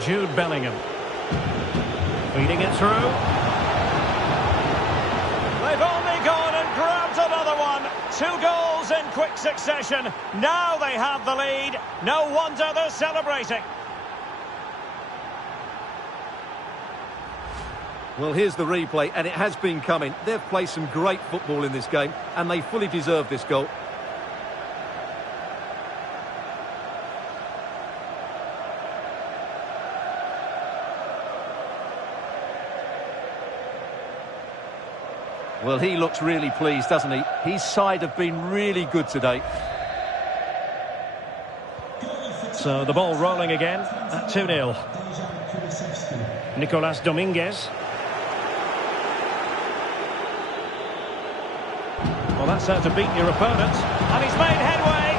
Jude Bellingham. Feeding it through. They've only gone and grabbed another one. 2 goals in quick succession. Now they have the lead. No wonder they're celebrating. Well, here's the replay, and it has been coming. They've played some great football in this game, and they fully deserve this goal. Well, he looks really pleased, doesn't he? His side have been really good today. So the ball rolling again at 2-0. Nicolas Dominguez. Well, that's how to beat your opponent. And he's made headway.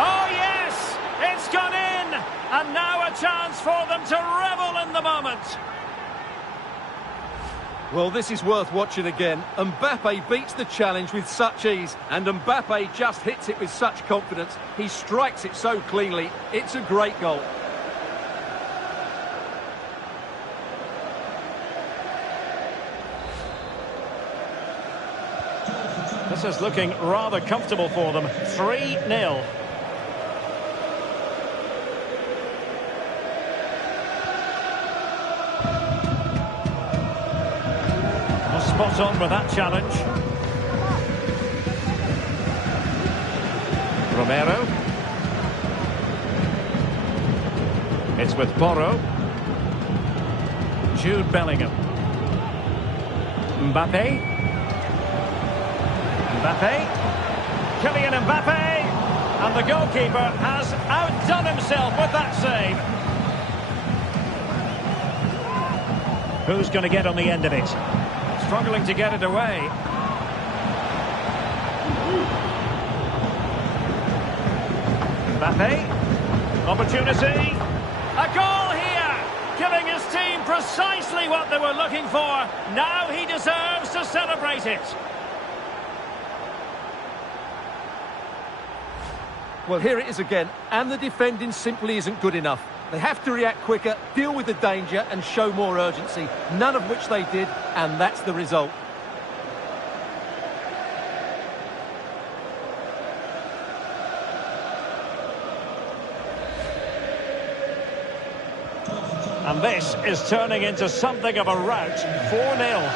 Oh, yes! It's gone in! And now a chance for them to revel in the moment. Well, this is worth watching again. Mbappe beats the challenge with such ease, and Mbappe just hits it with such confidence. He strikes it so cleanly. It's a great goal. This is looking rather comfortable for them. 3-0. Spot on with that challenge. Romero. It's with Porro. Jude Bellingham. Mbappe. Mbappe. Kylian Mbappe. And the goalkeeper has outdone himself with that save. Who's going to get on the end of it? Struggling to get it away. Mbappe. Opportunity. A goal here. Giving his team precisely what they were looking for. Now he deserves to celebrate it. Well, here it is again. And the defending simply isn't good enough. They have to react quicker, deal with the danger and show more urgency, none of which they did, and that's the result. And this is turning into something of a rout. 4-0.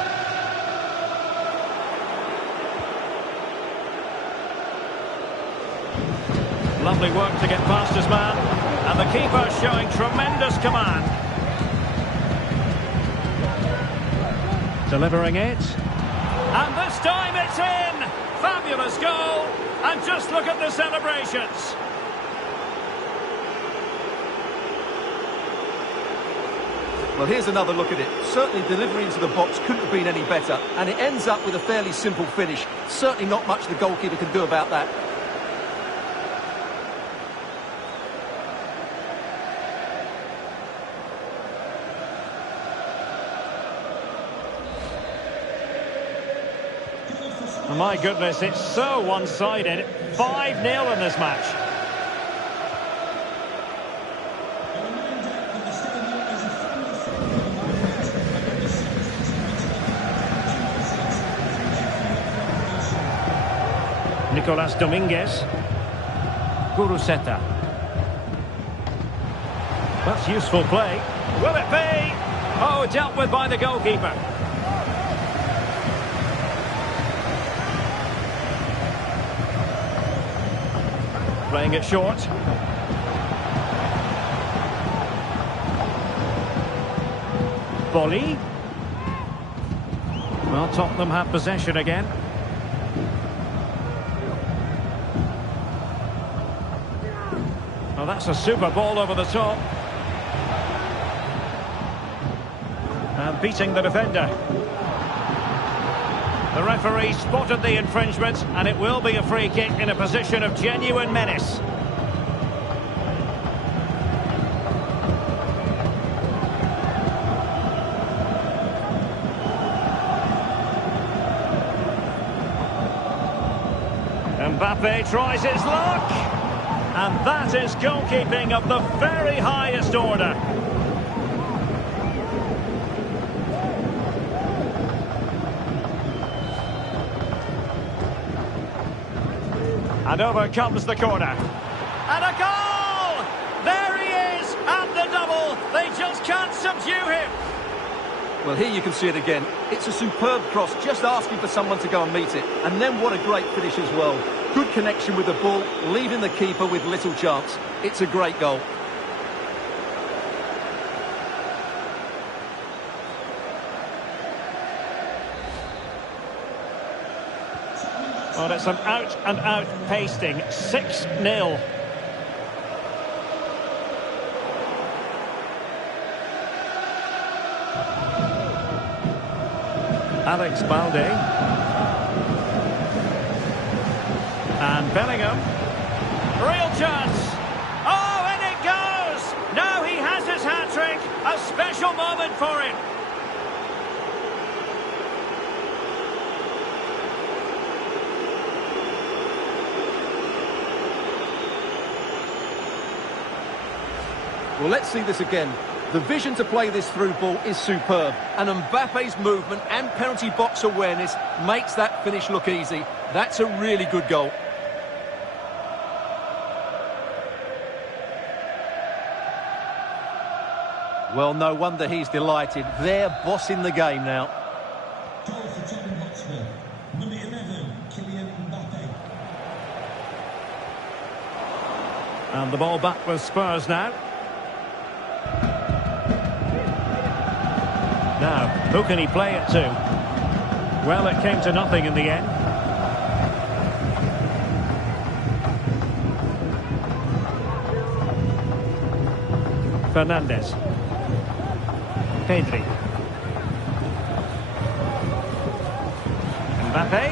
Lovely work to get past his man. And the keeper showing tremendous command. Delivering it. And this time it's in! Fabulous goal. And just look at the celebrations. Well, here's another look at it. Certainly delivery into the box couldn't have been any better, and it ends up with a fairly simple finish. Certainly not much the goalkeeper can do about that. Oh, my goodness, it's so one-sided. 5-0 in this match. Nicolas Dominguez. Guruseta. That's useful play. Will it be? Oh, dealt with by the goalkeeper. Playing it short. Volley. Well, Tottenham have possession again. Well, that's a super ball over the top. And beating the defender. The referee spotted the infringement, and it will be a free kick in a position of genuine menace. Mbappe tries his luck. And that is goalkeeping of the very highest order. And over comes the corner. And a goal! There he is, and the double. They just can't subdue him. Well, here you can see it again. It's a superb cross, just asking for someone to go and meet it. And then what a great finish as well. Good connection with the ball, leaving the keeper with little chance. It's a great goal. Well, it's an out-and-out pasting. 6-0. Alex Balde. And Bellingham. Real chance. Oh, and it goes! Now he has his hat-trick. A special moment for him. Well, let's see this again. The vision to play this through ball is superb, and Mbappe's movement and penalty box awareness makes that finish look easy. That's a really good goal. Well, no wonder he's delighted. They're bossing the game now. Goal for Tottenham Hotspur. Number 11, Kylian Mbappe. And the ball back with Spurs now. Now, who can he play it to? Well, it came to nothing in the end. Fernandes. Pedri. Mbappe.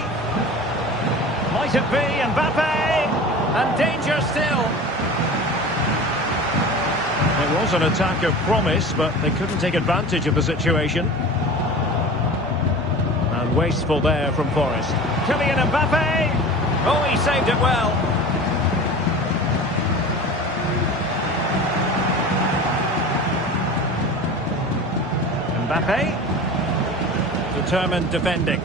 Might it be Mbappe? And danger still. It was an attack of promise, but they couldn't take advantage of the situation. And wasteful there from Forest. Kylian Mbappe! Oh, he saved it well. Mbappe. Determined defending.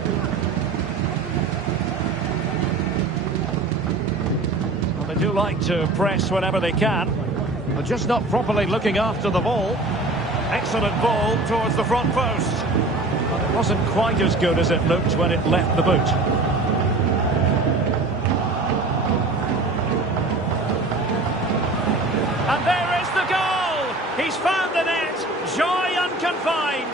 Well, they do like to press whenever they can. But just not properly looking after the ball. Excellent ball towards the front post. But it wasn't quite as good as it looked when it left the boot. And there is the goal! He's found the net! Joy unconfined!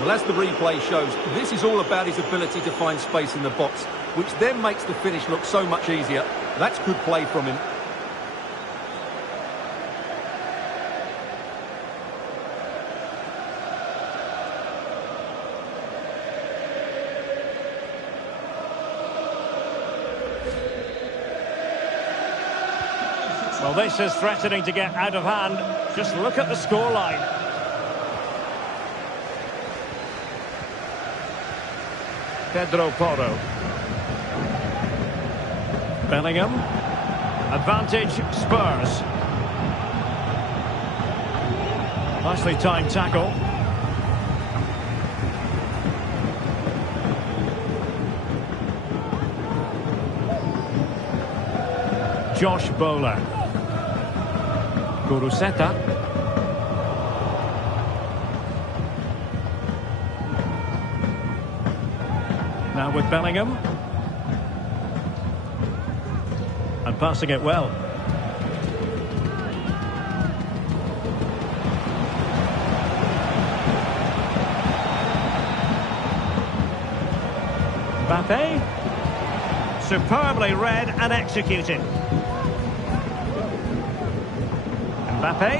Well, as the replay shows, this is all about his ability to find space in the box. which then makes the finish look so much easier. That's good play from him. Well, this is threatening to get out of hand. Just look at the scoreline. Pedro Porro. Bellingham. Advantage Spurs. Nicely timed tackle. Josh Bowler. Guruseta. Now with Bellingham. And passing it well. Mbappe. Superbly read and executed. Mbappe.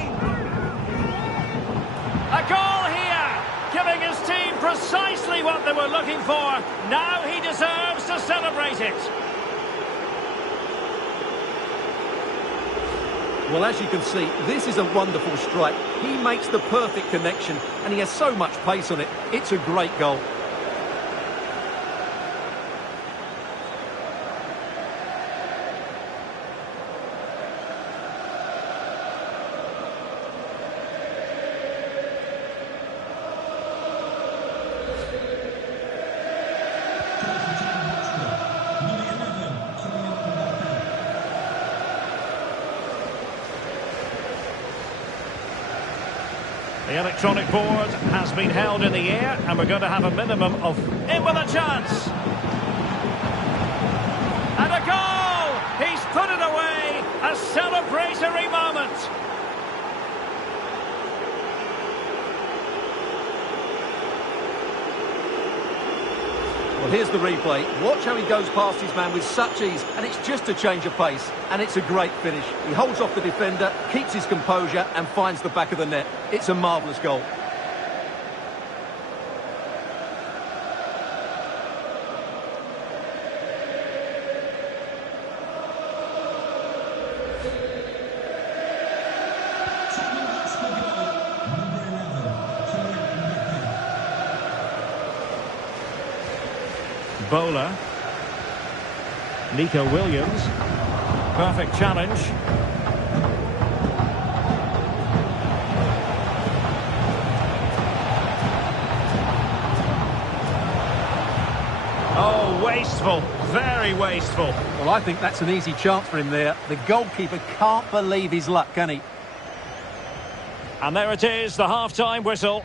A goal here, giving his team precisely what they were looking for. Now he deserves to celebrate it. Well, as you can see, this is a wonderful strike. He makes the perfect connection, and he has so much pace on it. It's a great goal. The electronic board has been held in the air, and we're going to have a minimum of in with a chance. And a goal! He's put it away! A celebratory moment! Well, here's the replay. Watch how he goes past his man with such ease, and it's just a change of pace, and it's a great finish. He holds off the defender, keeps his composure, and finds the back of the net. It's a marvellous goal. Bowler. Nico Williams. Perfect challenge. Oh, wasteful. Very wasteful. Well, I think that's an easy chance for him there. The goalkeeper can't believe his luck, can he? And there it is, the half-time whistle.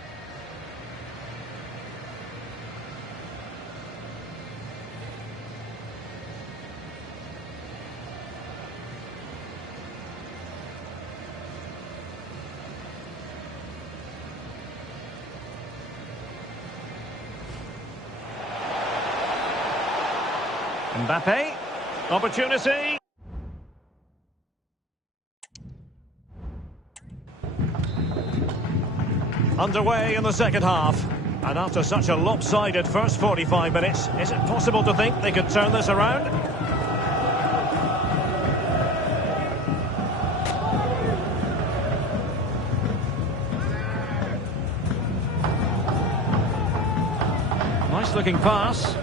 Mbappe, opportunity. Underway in the second half. And after such a lopsided first 45 minutes, is it possible to think they could turn this around? Nice looking pass.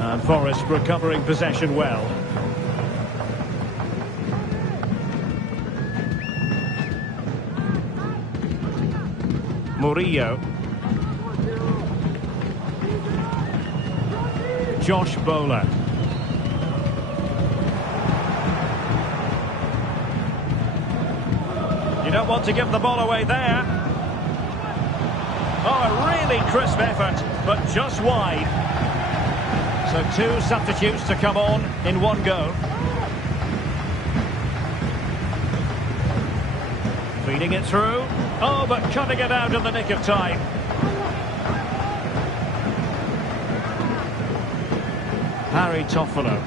And Forest recovering possession well. Murillo. Josh Bowler. You don't want to give the ball away there. Oh, a really crisp effort, but just wide. So two substitutes to come on in one go. Feeding it through. Oh, but cutting it out in the nick of time. Harry Toffolo.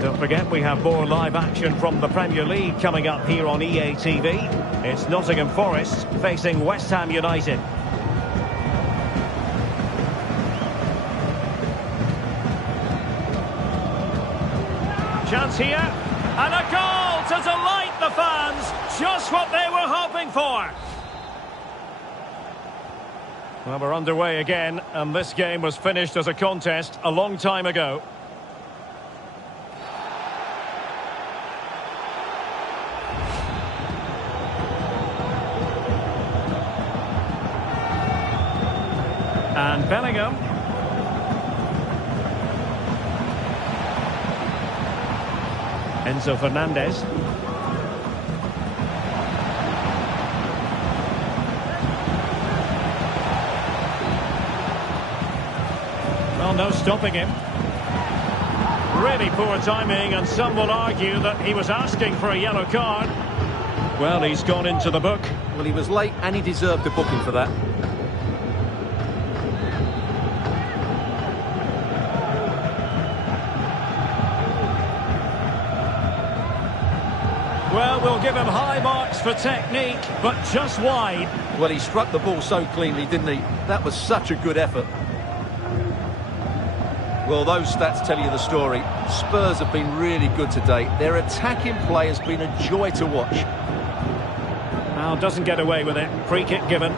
Don't forget, we have more live action from the Premier League coming up here on EA TV. It's Nottingham Forest facing West Ham United. Chance here, and a goal to delight the fans. Just what they were hoping for. Well, we're underway again, and this game was finished as a contest a long time ago. And Bellingham. Enzo Fernandez. Well, no stopping him. Really poor timing, and some will argue that he was asking for a yellow card. Well, he's gone into the book. Well, he was late and he deserved a booking for that. Well, we'll give him high marks for technique, but just wide. Well, he struck the ball so cleanly, didn't he? That was such a good effort. Well, those stats tell you the story. Spurs have been really good today. Their attacking play has been a joy to watch. Now, doesn't get away with it. Free kick given.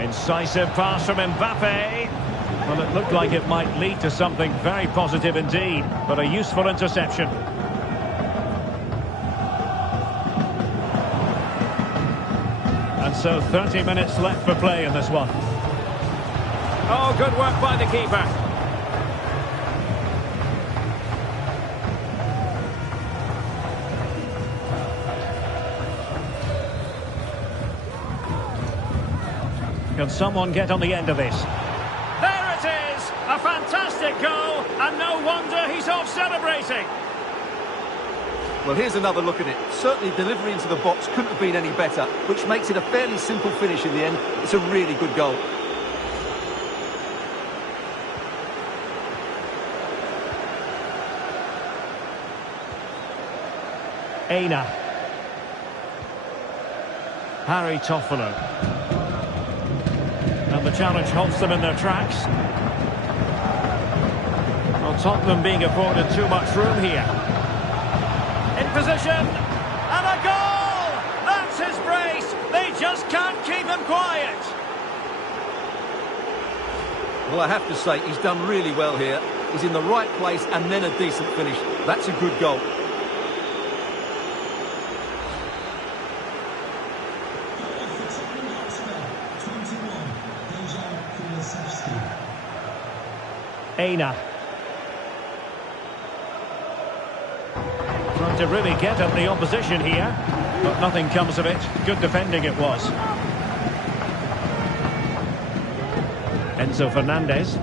Incisive pass from Mbappe. Well, it looked like it might lead to something very positive indeed, but a useful interception. And so 30 minutes left for play in this one. Oh, good work by the keeper. Can someone get on the end of this? There it is! A fantastic goal, and no wonder he's off celebrating. Well, here's another look at it. Certainly delivery into the box couldn't have been any better, which makes it a fairly simple finish in the end. It's a really good goal. Aina. Harry Toffolo. And the challenge halts them in their tracks. Well, Tottenham being afforded too much room here. In position. And a goal! That's his brace. They just can't keep him quiet. Well, I have to say, he's done really well here. He's in the right place and then a decent finish. That's a good goal. Aina. Trying to really get at the opposition here, but nothing comes of it. Good defending it was. Enzo Fernandez.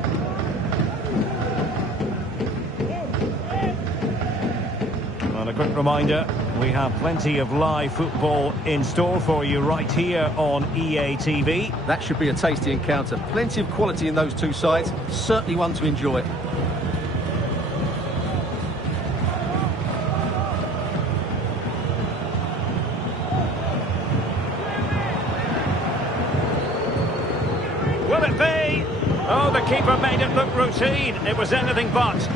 Well, a quick reminder, we have plenty of live football in store for you right here on EA TV. That should be a tasty encounter. Plenty of quality in those two sides. Certainly one to enjoy. Will it be? Oh, the keeper made it look routine. It was anything but.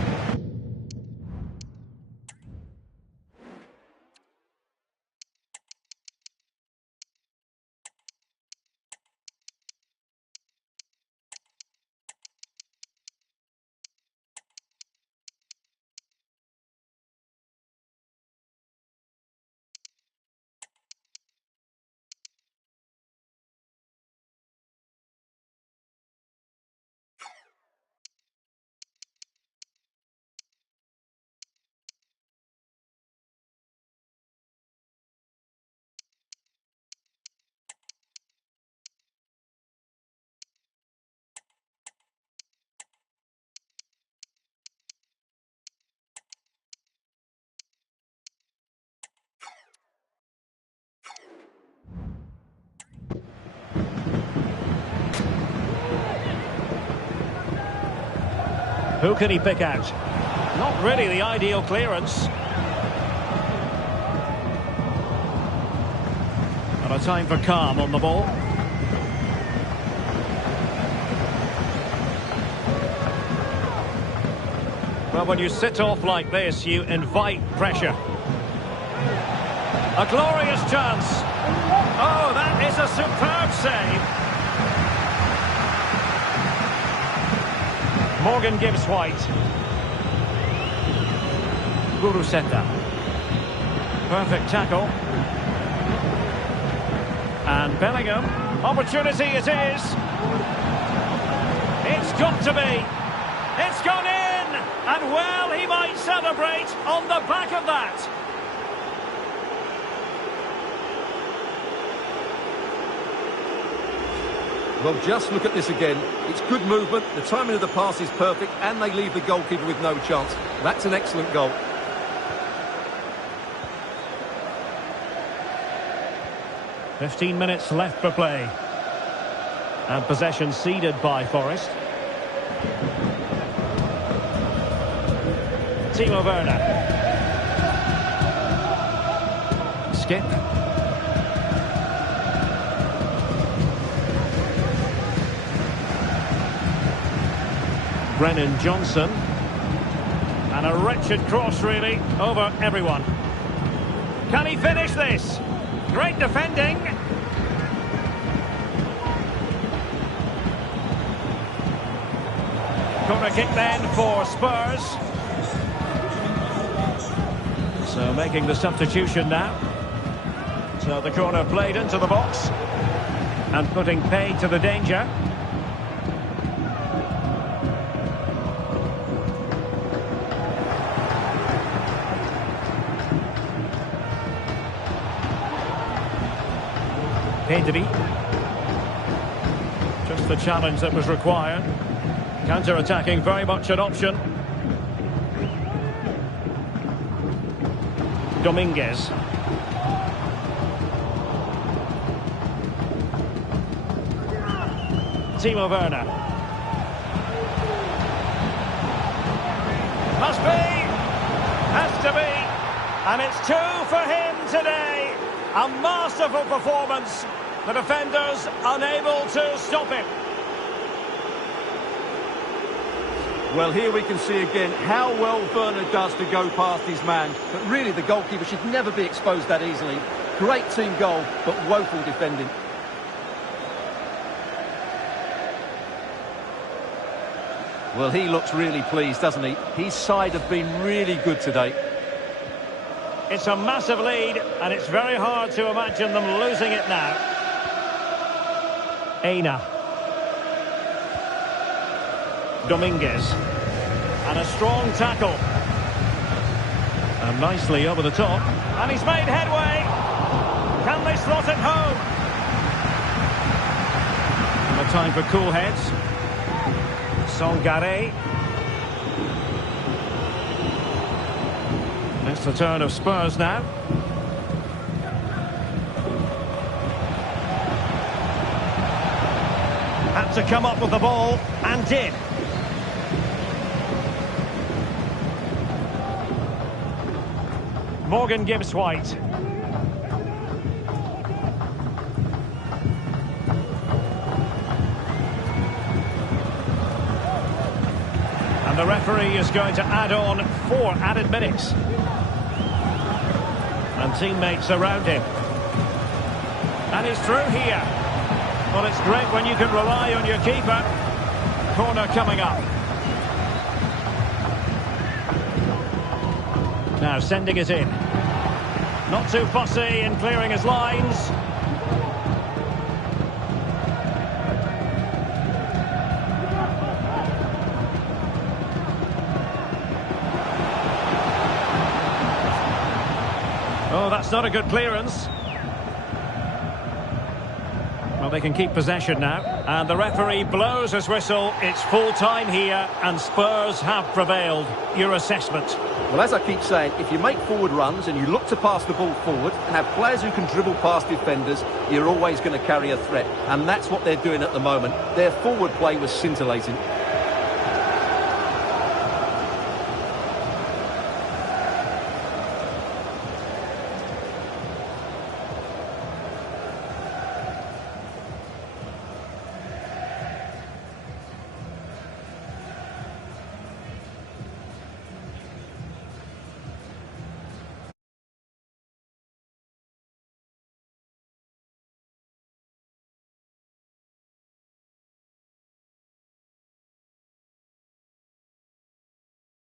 Who can he pick out? Not really the ideal clearance. And a time for calm on the ball. Well, when you sit off like this, you invite pressure. A glorious chance. Oh, that is a superb save. Morgan gives White. Guruseta. Perfect tackle. And Bellingham. Opportunity it is. It's got to be. It's gone in. And well, he might celebrate on the back of that. Well, just look at this again. It's good movement, the timing of the pass is perfect, and they leave the goalkeeper with no chance. That's an excellent goal. "15 minutes left for play. And possession ceded by Forest. Timo Werner. Skip. Brennan Johnson. And a wretched cross, really, over everyone. Can he finish this? Great defending. Corner kick then for Spurs. So making the substitution now. So the corner played into the box. And putting paid to the danger. Pedri. Just the challenge that was required. Counter-attacking very much an option. Dominguez. Timo Werner. Must be. Has to be. And it's 2 for him today. A masterful performance. The defenders unable to stop him. Well, here we can see again how well Werner does to go past his man. But really, the goalkeeper should never be exposed that easily. Great team goal, but woeful defending. Well, he looks really pleased, doesn't he? His side have been really good today. It's a massive lead, and it's very hard to imagine them losing it now. Aina. Dominguez. And a strong tackle. And nicely over the top. And he's made headway. Can they slot it home? And a time for cool heads. Songare. It's the turn of Spurs now. Had to come up with the ball, and did. Morgan gives White. And the referee is going to add on 4 added minutes. And teammates around him. And he's through here. Well, it's great when you can rely on your keeper. Corner coming up. Now sending it in. Not too fussy in clearing his lines. Oh, that's not a good clearance. Well, they can keep possession now. And the referee blows his whistle. It's full time here, and Spurs have prevailed. Your assessment? Well, as I keep saying, if you make forward runs and you look to pass the ball forward and have players who can dribble past defenders, you're always going to carry a threat. And that's what they're doing at the moment. Their forward play was scintillating.